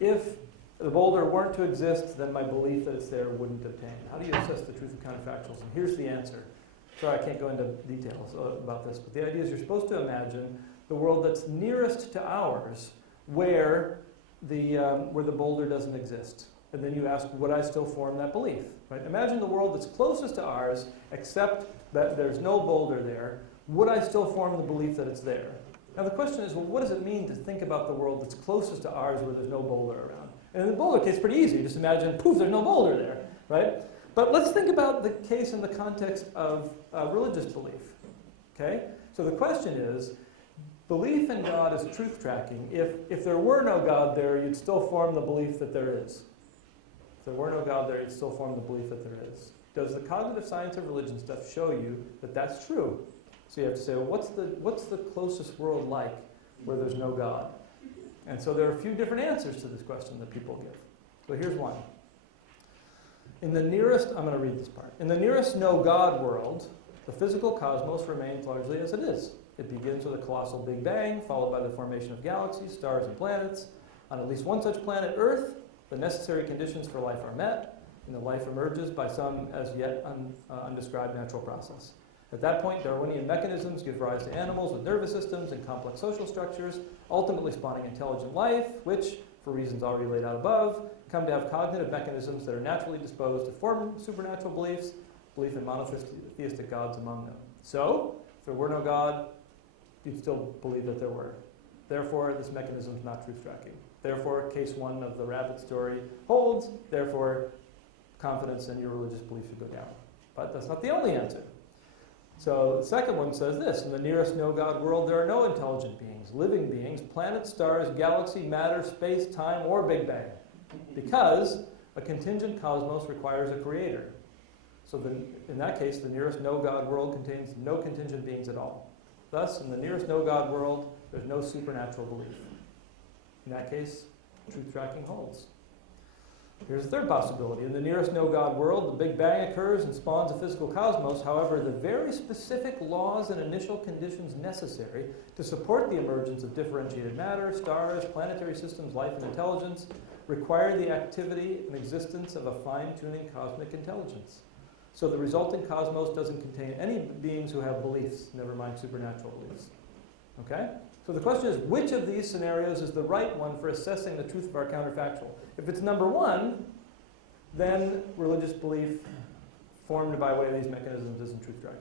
If the boulder weren't to exist, then my belief that it's there wouldn't obtain. How do you assess the truth of counterfactuals? And here's the answer. Sorry, I can't go into details about this, but the idea is you're supposed to imagine the world that's nearest to ours where the boulder doesn't exist. And then you ask, would I still form that belief? Right? Imagine the world that's closest to ours, except that there's no boulder there. Would I still form the belief that it's there? Now the question is, well, what does it mean to think about the world that's closest to ours where there's no boulder around? And in the boulder case, it's pretty easy. Just imagine, poof, there's no boulder there, right? But let's think about the case in the context of religious belief, okay? So the question is, belief in God is truth tracking. If there were no God there, you'd still form the belief that there is. If there were no God there, you'd still form the belief that there is. Does the cognitive science of religion stuff show you that that's true? So you have to say, well, what's the closest world like where there's no God? And so there are a few different answers to this question that people give. So here's one. In the nearest, I'm going to read this part. In the nearest no-God world, the physical cosmos remains largely as it is. It begins with a colossal Big Bang, followed by the formation of galaxies, stars, and planets. On at least one such planet, Earth, the necessary conditions for life are met, and the life emerges by some as yet undescribed natural process. At that point, Darwinian mechanisms give rise to animals with nervous systems and complex social structures, ultimately spawning intelligent life, which, for reasons already laid out above, come to have cognitive mechanisms that are naturally disposed to form supernatural beliefs, belief in monotheistic gods among them. So, if there were no God, you'd still believe that there were. Therefore, this mechanism is not truth tracking. Therefore, case one of the rabbit story holds. Therefore, confidence in your religious belief should go down. But that's not the only answer. So the second one says this: in the nearest no-God world, there are no intelligent beings, living beings, planets, stars, galaxy, matter, space, time, or Big Bang, because a contingent cosmos requires a creator. So in that case, the nearest no-God world contains no contingent beings at all. Thus, in the nearest no-God world, there's no supernatural belief. In that case, truth tracking holds. Here's a third possibility. In the nearest no-God world, the Big Bang occurs and spawns a physical cosmos. However, the very specific laws and initial conditions necessary to support the emergence of differentiated matter, stars, planetary systems, life, and intelligence require the activity and existence of a fine-tuning cosmic intelligence. So the resulting cosmos doesn't contain any beings who have beliefs, never mind supernatural beliefs. Okay? So the question is, which of these scenarios is the right one for assessing the truth of our counterfactual? If it's number one, then religious belief formed by way of these mechanisms isn't truth tracking.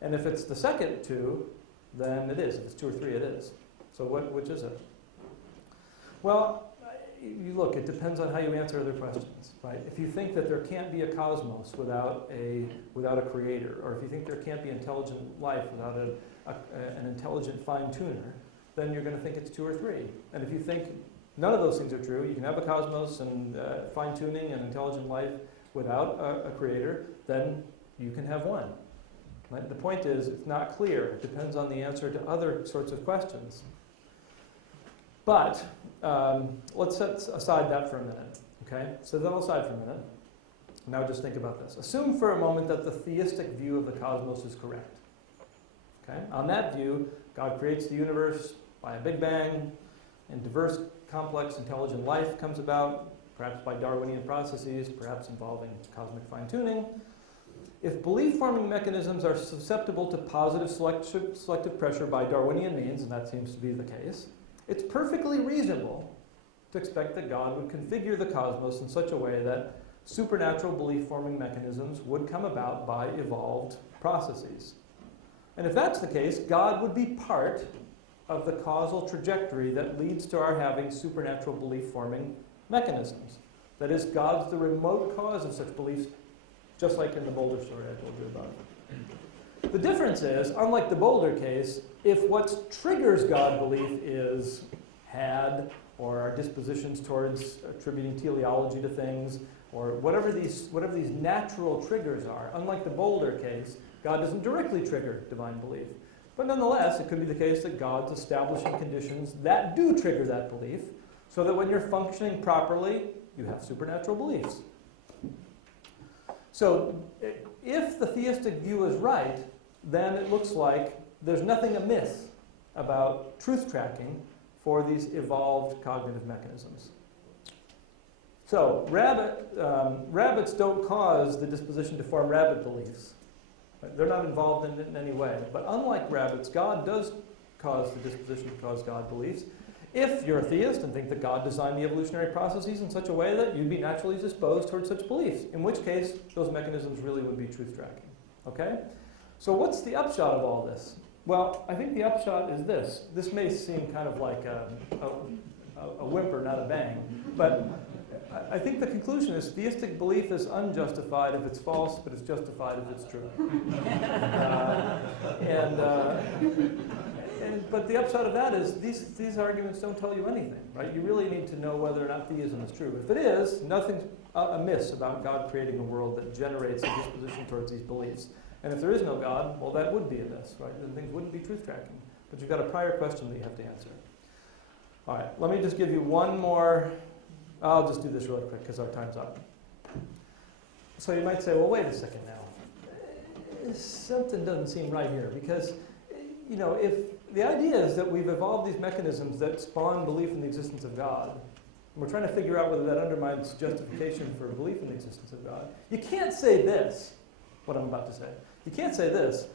And if it's the second two, then it is. If it's two or three, it is. So which is it? Well, you look, it depends on how you answer other questions, right? If you think that there can't be a cosmos without a creator, or if you think there can't be intelligent life without an intelligent fine-tuner, then you're going to think it's two or three. And if you think none of those things are true, you can have a cosmos and fine-tuning and intelligent life without a creator, then you can have one. Right? The point is, it's not clear. It depends on the answer to other sorts of questions. But let's set aside that for a minute, okay? Set that aside for a minute. Now just think about this. Assume for a moment that the theistic view of the cosmos is correct. Okay? On that view, God creates the universe by a Big Bang, and diverse, complex, intelligent life comes about, perhaps by Darwinian processes, perhaps involving cosmic fine-tuning. If belief-forming mechanisms are susceptible to positive selective pressure by Darwinian means, and that seems to be the case, it's perfectly reasonable to expect that God would configure the cosmos in such a way that supernatural belief-forming mechanisms would come about by evolved processes. And if that's the case, God would be part of the causal trajectory that leads to our having supernatural belief-forming mechanisms. That is, God's the remote cause of such beliefs, just like in the Boulder story I told you about. The difference is, unlike the Boulder case, if what triggers God belief is had, or our dispositions towards attributing teleology to things, or whatever these natural triggers are, unlike the Boulder case, God doesn't directly trigger divine belief. But nonetheless, it could be the case that God's establishing conditions that do trigger that belief, so that when you're functioning properly, you have supernatural beliefs. So if the theistic view is right, then it looks like there's nothing amiss about truth tracking for these evolved cognitive mechanisms. So rabbits don't cause the disposition to form rabbit beliefs. Right? They're not involved in it in any way. But unlike rabbits, God does cause the disposition to cause God beliefs. If you're a theist and think that God designed the evolutionary processes in such a way that you'd be naturally disposed towards such beliefs, in which case those mechanisms really would be truth tracking. Okay? So what's the upshot of all this? Well, I think the upshot is this. This may seem kind of like a whimper, not a bang, but I think the conclusion is theistic belief is unjustified if it's false, but it's justified if it's true. But the upshot of that is these arguments don't tell you anything, right? You really need to know whether or not theism is true. If it is, nothing's amiss about God creating a world that generates a disposition towards these beliefs. And if there is no God, well, that would be amiss, right? Then things wouldn't be truth tracking. But you've got a prior question that you have to answer. All right, let me just give you one more. I'll just do this really quick because our time's up. So you might say, well, wait a second now. Something doesn't seem right here because, you know, if the idea is that we've evolved these mechanisms that spawn belief in the existence of God, and we're trying to figure out whether that undermines justification for belief in the existence of God, you can't say this, what I'm about to say. You can't say this.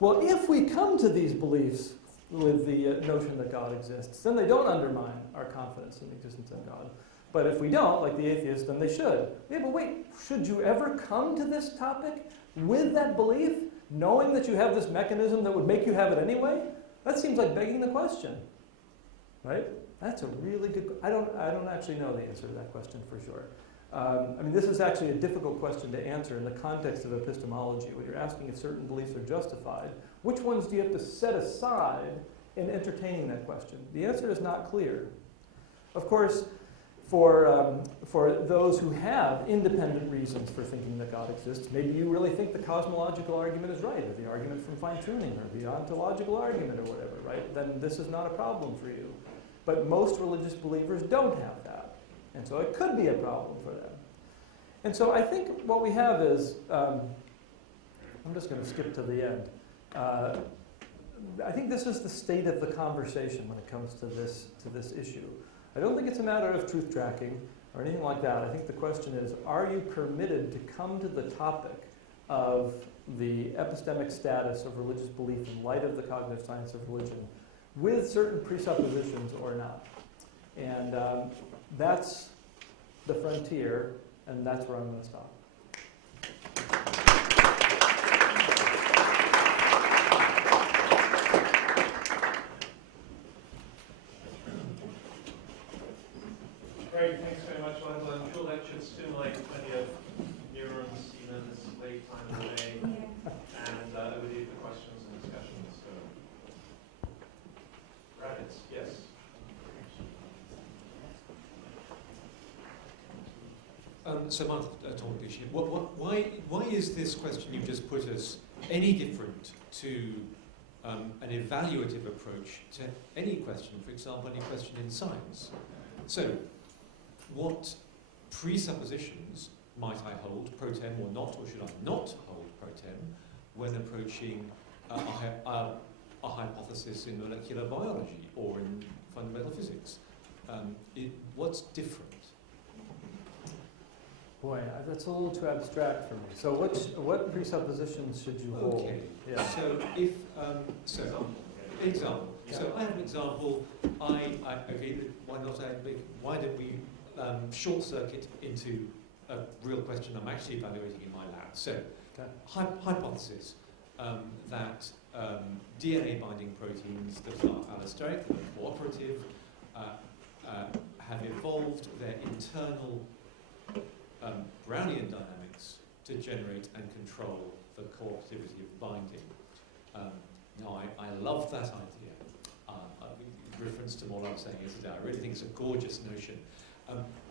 Well, if we come to these beliefs with the notion that God exists, then they don't undermine our confidence in the existence of God. But if we don't, like the atheist, then they should. Yeah, but wait, should you ever come to this topic with that belief, knowing that you have this mechanism that would make you have it anyway? That seems like begging the question, right? That's a really good. I don't actually know the answer to that question for sure. I mean, this is actually a difficult question to answer in the context of epistemology. When you're asking if certain beliefs are justified, which ones do you have to set aside in entertaining that question? The answer is not clear. Of course, for those who have independent reasons for thinking that God exists. Maybe you really think the cosmological argument is right, or the argument from fine-tuning, or the ontological argument, or whatever, right? Then this is not a problem for you. But most religious believers don't have that. And so it could be a problem for them. And so I think what we have is, I'm just going to skip to the end. I think this is the state of the conversation when it comes to this issue. I don't think it's a matter of truth tracking or anything like that. I think the question is, are you permitted to come to the topic of the epistemic status of religious belief in light of the cognitive science of religion with certain presuppositions or not? And that's the frontier, and that's where I'm going to stop. Great, thanks very much, Michael. I'm sure that should stimulate plenty of neurons, you know, this late time of the day. And over to you for questions and discussions. So, rabbits, yes. So Michael why is this question you've just put us any different to an evaluative approach to any question, for example, any question in science? So, what presuppositions might I hold pro tem or not, or should I not hold pro tem when approaching a hypothesis in molecular biology or in fundamental physics? What's different? Boy, that's a little too abstract for me. So what presuppositions should you hold? Okay. Yeah. So if example. Yeah. So I have an example. Okay. Why don't we short circuit into a real question I'm actually evaluating in my lab? So hypothesis that DNA binding proteins that are allosteric, that are cooperative, have evolved their internal Brownian dynamics to generate and control the cooperativity of binding. Now, I love that idea. In reference to what I'm saying yesterday, I really think it's a gorgeous notion.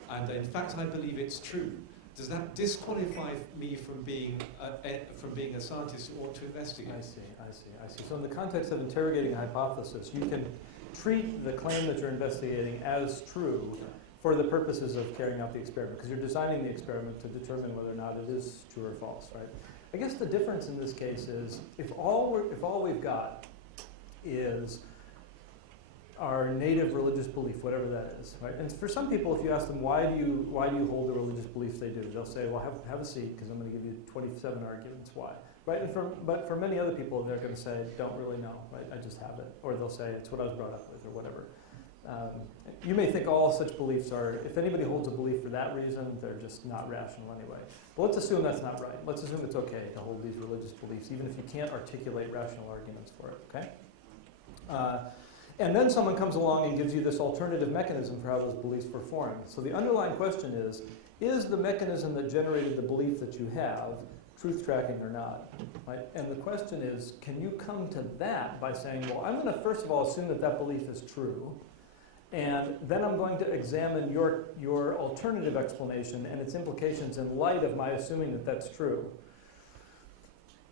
And in fact, I believe it's true. Does that disqualify me from being a scientist who ought to investigate? I see. So in the context of interrogating a hypothesis, you can treat the claim that you're investigating as true for the purposes of carrying out the experiment, because you're designing the experiment to determine whether or not it is true or false, right? I guess the difference in this case is if all we've got is our native religious belief, whatever that is, right? And for some people, if you ask them why do you hold the religious beliefs they do, they'll say, well, have a seat, because I'm going to give you 27 arguments why, right? But for many other people, they're going to say, don't really know, right? I just have it, or they'll say it's what I was brought up with, or whatever. You may think all such beliefs are, if anybody holds a belief for that reason, they're just not rational anyway. But let's assume that's not right. Let's assume it's okay to hold these religious beliefs, even if you can't articulate rational arguments for it, okay? And then someone comes along and gives you this alternative mechanism for how those beliefs were formed. So the underlying question is the mechanism that generated the belief that you have truth tracking or not, right? And the question is, can you come to that by saying, well, I'm going to first of all assume that that belief is true, and then I'm going to examine your alternative explanation and its implications in light of my assuming that that's true.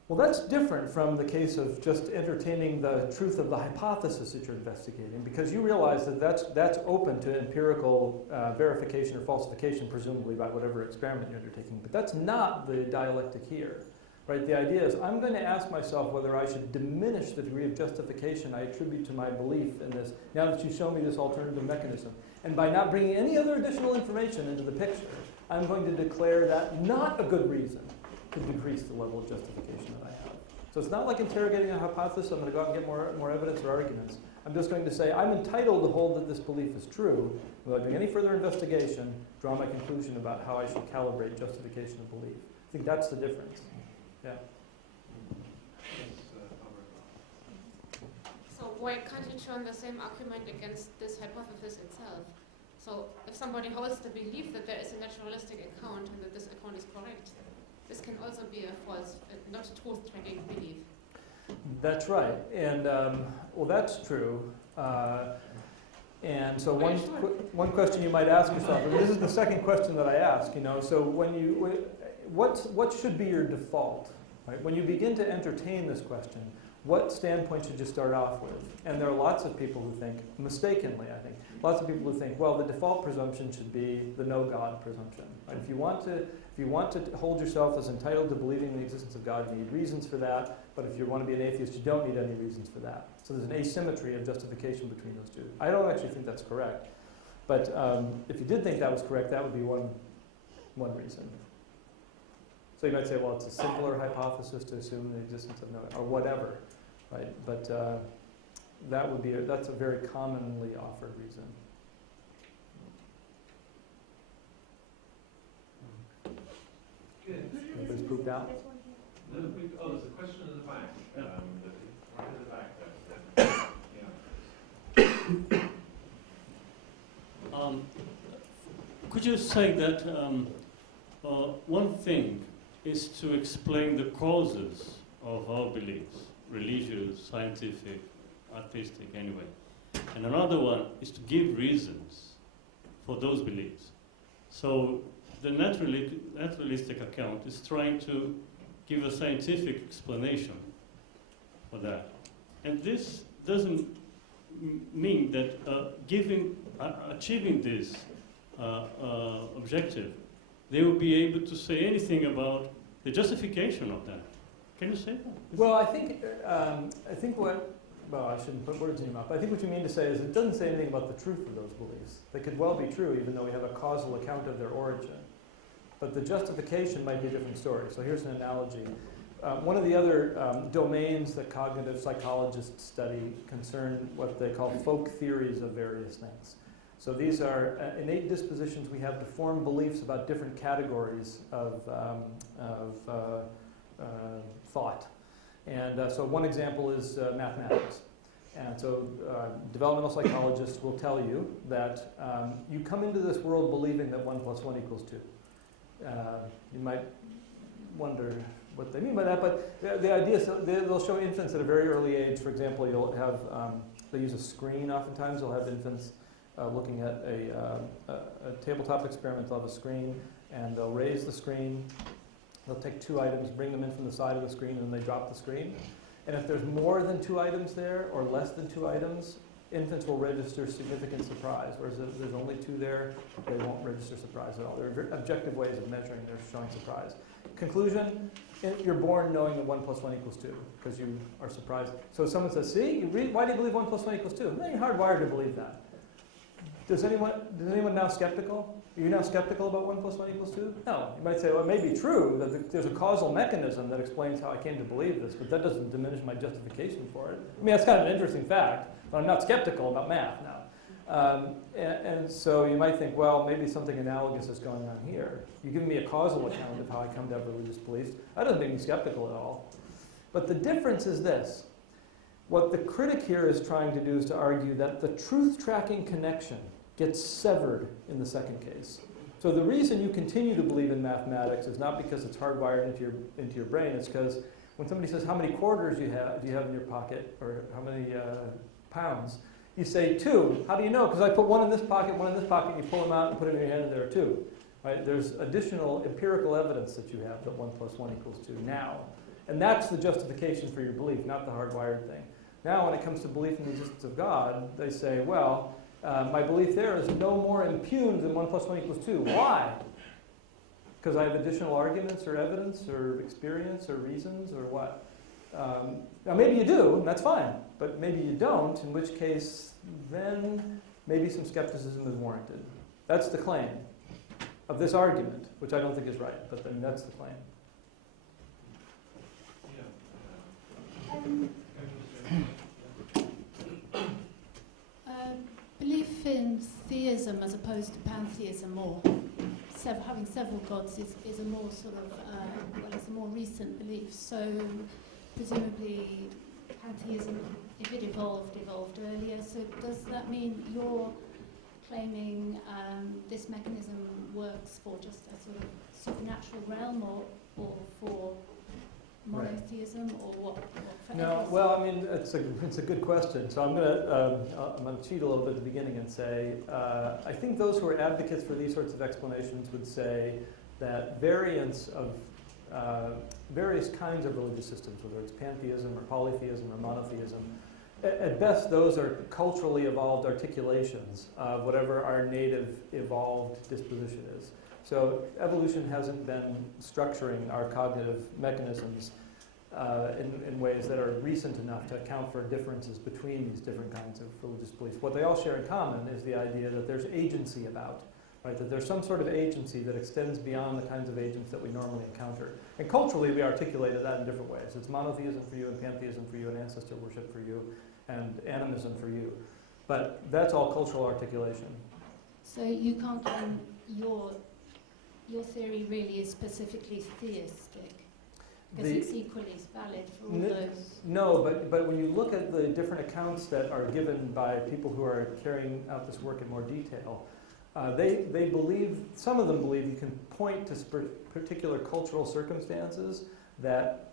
Well, that's different from the case of just entertaining the truth of the hypothesis that you're investigating, because you realize that that's open to empirical verification or falsification, presumably by whatever experiment you're undertaking. But that's not the dialectic here, right? The idea is I'm going to ask myself whether I should diminish the degree of justification I attribute to my belief in this, now that you show me this alternative mechanism. And by not bringing any other additional information into the picture, I'm going to declare that not a good reason to decrease the level of justification that I have. So it's not like interrogating a hypothesis. I'm going to go out and get more evidence or arguments. I'm just going to say I'm entitled to hold that this belief is true without doing any further investigation, draw my conclusion about how I should calibrate justification of belief. I think that's the difference. Yeah. So why can't you turn the same argument against this hypothesis itself? So if somebody holds the belief that there is a naturalistic account and that this account is correct, this can also be a false, not a truth-tracking belief. That's right. And, well, that's true. And so one question you might ask yourself, and this is the second question that I ask, so what should be your default? Right? When you begin to entertain this question, what standpoint should you start off with? And there are lots of people who think, mistakenly I think, lots of people who think, well, the default presumption should be the no God presumption. Right? If you want to hold yourself as entitled to believing in the existence of God, you need reasons for that. But if you want to be an atheist, you don't need any reasons for that. So there's an asymmetry of justification between those two. I don't actually think that's correct. But if you did think that was correct, that would be one reason. So you might say, well, it's a simpler hypothesis to assume the existence of no, or whatever, right? But that's a very commonly offered reason. Good. Everybody's pooped out? No, there's a question in the back. Right in the back there. Yeah. Could you say that one thing is to explain the causes of our beliefs, religious, scientific, artistic, anyway, and another one is to give reasons for those beliefs. So the naturalistic account is trying to give a scientific explanation for that. And this doesn't mean that achieving this objective, they will be able to say anything about the justification of that. Can you say that? Well, I think I shouldn't put words in your mouth, but I think what you mean to say is it doesn't say anything about the truth of those beliefs. They could well be true, even though we have a causal account of their origin. But the justification might be a different story. So here's an analogy. One of the other domains that cognitive psychologists study concern what they call folk theories of various things. So these are innate dispositions we have to form beliefs about different categories of thought. And so one example is mathematics. And so developmental psychologists will tell you that you come into this world believing that 1 + 1 = 2. You might wonder what they mean by that, but the idea is they'll show infants at a very early age. For example, you'll have, they use a screen oftentimes. They'll have infants looking at a tabletop experiment. They'll have a screen, and they'll raise the screen. They'll take 2 items, bring them in from the side of the screen, and then they drop the screen. And if there's more than 2 items there, or less than 2 items, infants will register significant surprise, whereas if there's only 2 there, they won't register surprise at all. There are objective ways of measuring their showing surprise. Conclusion, you're born knowing that 1 + 1 = 2, because you are surprised. So someone says, see, why do you believe 1 + 1 = 2? Well, you're hardwired to believe that. Is anyone now skeptical? Are you now skeptical about 1 + 1 = 2? No. You might say, well, it may be true that there's a causal mechanism that explains how I came to believe this, but that doesn't diminish my justification for it. I mean, that's kind of an interesting fact, but I'm not skeptical about math now. And so you might think, well, maybe something analogous is going on here. You give me a causal account of how I come to have religious beliefs. That doesn't make me skeptical at all. But the difference is this. What the critic here is trying to do is to argue that the truth-tracking connection gets severed in the second case. So the reason you continue to believe in mathematics is not because it's hardwired into your brain. It's because when somebody says, how many quarters do you have in your pocket, or how many pounds, you say 2. How do you know? Because I put 1 in this pocket, 1 in this pocket, and you pull them out and put them in your hand, and there are 2. Right? There's additional empirical evidence that you have that 1 + 1 = 2 now. And that's the justification for your belief, not the hardwired thing. Now, when it comes to belief in the existence of God, they say, well, my belief there is no more impugned than 1 + 1 = 2. Why? Because I have additional arguments or evidence or experience or reasons or what? Now maybe you do, and that's fine, but maybe you don't, in which case then maybe some skepticism is warranted. That's the claim of this argument, which I don't think is right, but then that's the claim. Belief in theism as opposed to pantheism, or having several gods, is a more sort of, it's a more recent belief. So presumably pantheism, if it evolved earlier. So does that mean you're claiming this mechanism works for just a sort of supernatural realm, or for monotheism, or what? No, well, I mean, it's a good question. So I'm gonna cheat a little bit at the beginning and say I think those who are advocates for these sorts of explanations would say that variants of various kinds of religious systems, whether it's pantheism or polytheism or monotheism, at best those are culturally evolved articulations of whatever our native evolved disposition is. So evolution hasn't been structuring our cognitive mechanisms in ways that are recent enough to account for differences between these different kinds of religious beliefs. What they all share in common is the idea that there's agency about, right? That there's some sort of agency that extends beyond the kinds of agents that we normally encounter. And culturally, we articulated that in different ways. It's monotheism for you, and pantheism for you, and ancestor worship for you, and animism for you. But that's all cultural articulation. So you can't claim your theory really is specifically theistic, because it's equally valid for all those. No, but when you look at the different accounts that are given by people who are carrying out this work in more detail, they believe, some of them believe you can point to particular cultural circumstances that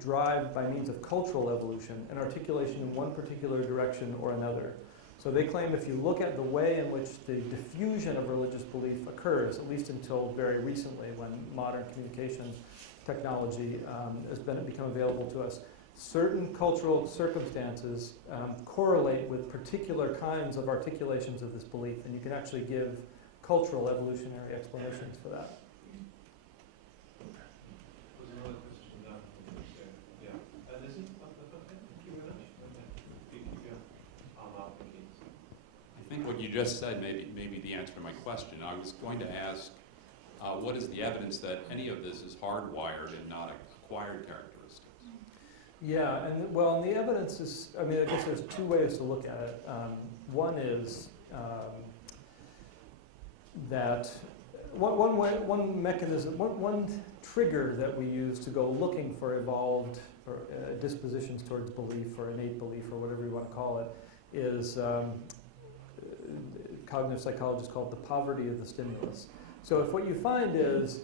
drive by means of cultural evolution an articulation in one particular direction or another. So they claim if you look at the way in which the diffusion of religious belief occurs, at least until very recently when modern communication technology has become available to us, certain cultural circumstances correlate with particular kinds of articulations of this belief, and you can actually give cultural evolutionary explanations for that. There's another question down there. Yeah. And is it? Thank you very much. I think what you just said may be the answer to my question. I was going to ask, what is the evidence that any of this is hardwired and not acquired characteristics? Yeah, and well, and the evidence is, I mean, I guess there's two ways to look at it. One is that one mechanism, one trigger that we use to go looking for evolved or dispositions towards belief or innate belief or whatever you want to call it is cognitive psychologists call it the poverty of the stimulus. So if what you find is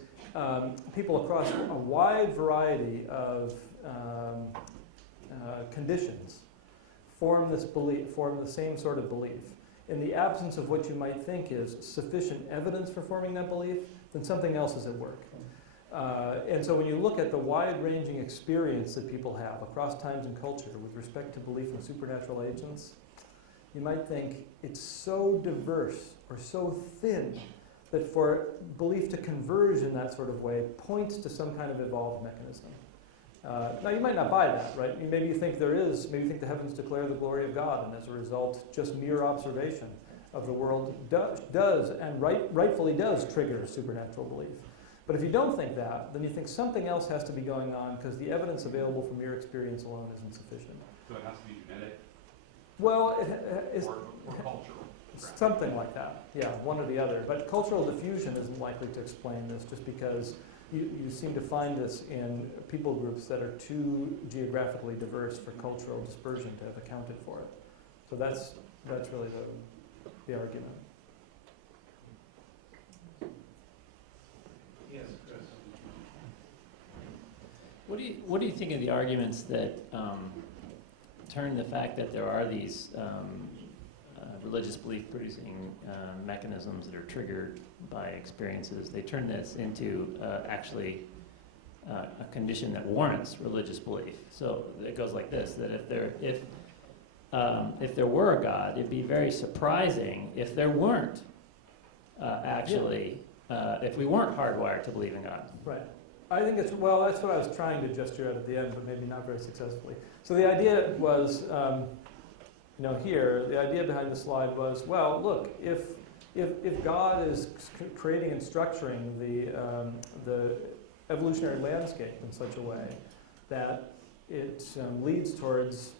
people across a wide variety of conditions form this belief, form the same sort of belief, in the absence of what you might think is sufficient evidence for forming that belief, then something else is at work. And so when you look at the wide-ranging experience that people have across times and culture with respect to belief in supernatural agents, you might think it's so diverse or so thin that for belief to converge in that sort of way points to some kind of evolved mechanism. Now you might not buy that, right? Maybe you think there is, maybe you think the heavens declare the glory of God, and as a result, just mere observation of the world does and rightfully does trigger supernatural belief. But if you don't think that, then you think something else has to be going on because the evidence available from your experience alone isn't sufficient. So it has to be genetic? Well, it's or cultural? something like that. Yeah, one or the other. But cultural diffusion isn't likely to explain this just because you seem to find this in people groups that are too geographically diverse for cultural dispersion to have accounted for it. So that's really the argument. Yes, Chris. What do you think of the arguments that turn the fact that there are these religious belief-producing mechanisms that are triggered by experiences, they turn this into actually a condition that warrants religious belief. So it goes like this: that if there were a God, it'd be very surprising if there weren't if we weren't hardwired to believe in God. Right. I think that's what I was trying to gesture at the end, but maybe not very successfully. So the idea was, the idea behind the slide was, well, look, if God is creating and structuring the evolutionary landscape in such a way that it leads towards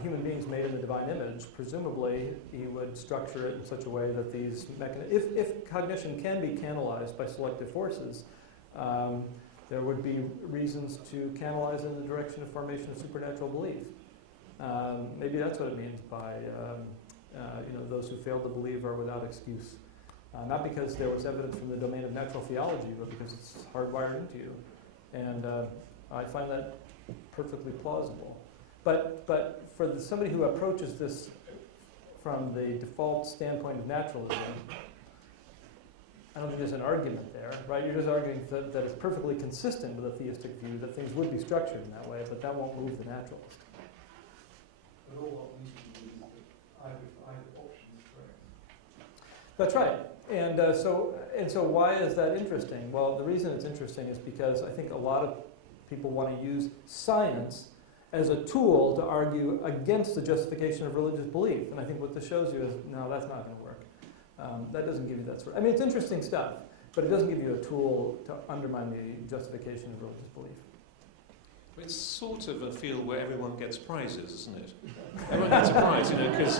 human beings made in the divine image, presumably he would structure it in such a way that these if cognition can be canalized by selective forces, there would be reasons to canalize in the direction of formation of supernatural belief. Maybe that's what it means by those who fail to believe are without excuse. Not because there was evidence from the domain of natural theology, but because it's hardwired into you. And I find that perfectly plausible. But for somebody who approaches this from the default standpoint of naturalism, I don't think there's an argument there, right? You're just arguing that it's perfectly consistent with a theistic view that things would be structured in that way, but that won't move the naturalist. But all what we need to do is that either option is correct. That's right. And so why is that interesting? Well, the reason it's interesting is because I think a lot of people want to use science as a tool to argue against the justification of religious belief. And I think what this shows you is, no, that's not going to work. That doesn't give you that sort of, I mean, it's interesting stuff, but it doesn't give you a tool to undermine the justification of religious belief. It's sort of a field where everyone gets prizes, isn't it? Everyone gets a prize, because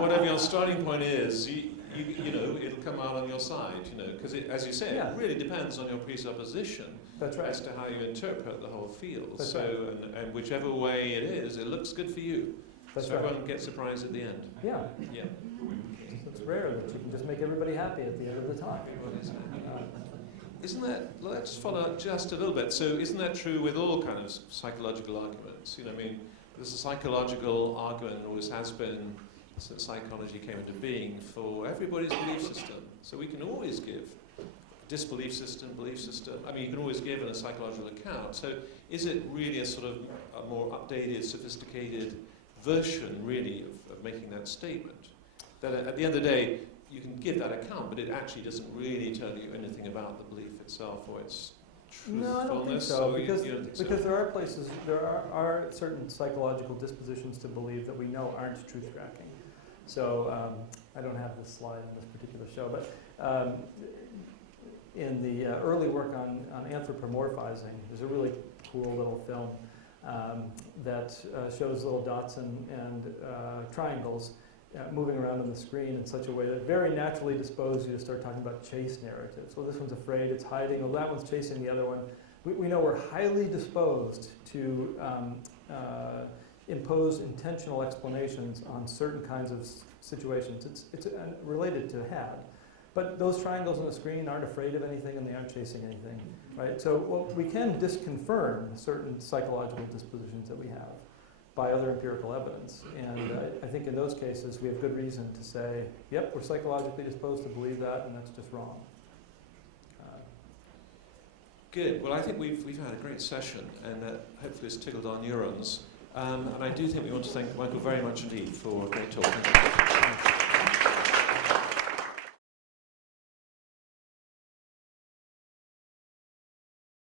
whatever your starting point is, you know, it'll come out on your side, because as you say, Yeah. it really depends on your presupposition. That's right. As to how you interpret the whole field. That's so, right. and whichever way it is, it looks good for you. That's so right. everyone gets a prize at the end. Yeah. Yeah. It's rare that you can just make everybody happy at the end of the time. Isn't that, let's follow up just a little bit. So isn't that true with all kind of psychological arguments? I mean, there's a psychological argument, always has been since psychology came into being, for everybody's belief system. So we can always give disbelief system, belief system. I mean, you can always give in a psychological account. So is it really a sort of a more updated, sophisticated version, really, of making that statement? That at the end of the day, you can give that account, but it actually doesn't really tell you anything about the belief itself or its truthfulness. No, I don't think so, because there are places, there are certain psychological dispositions to believe that we know aren't truth-tracking. So I don't have this slide on this particular show, but in the early work on anthropomorphizing, there's a really cool little film that shows little dots and triangles moving around on the screen in such a way that very naturally disposes you to start talking about chase narratives. Well, this one's afraid, it's hiding, well, that one's chasing the other one. We know we're highly disposed to impose intentional explanations on certain kinds of situations. It's related to had. But those triangles on the screen aren't afraid of anything and they aren't chasing anything, right? So well, we can disconfirm certain psychological dispositions that we have by other empirical evidence. And I think in those cases we have good reason to say, yep, we're psychologically disposed to believe that and that's just wrong. Good. Well, I think we've had a great session and hopefully it's tickled our neurons. And I do think we want to thank Michael very much indeed for a great talk. Thank you.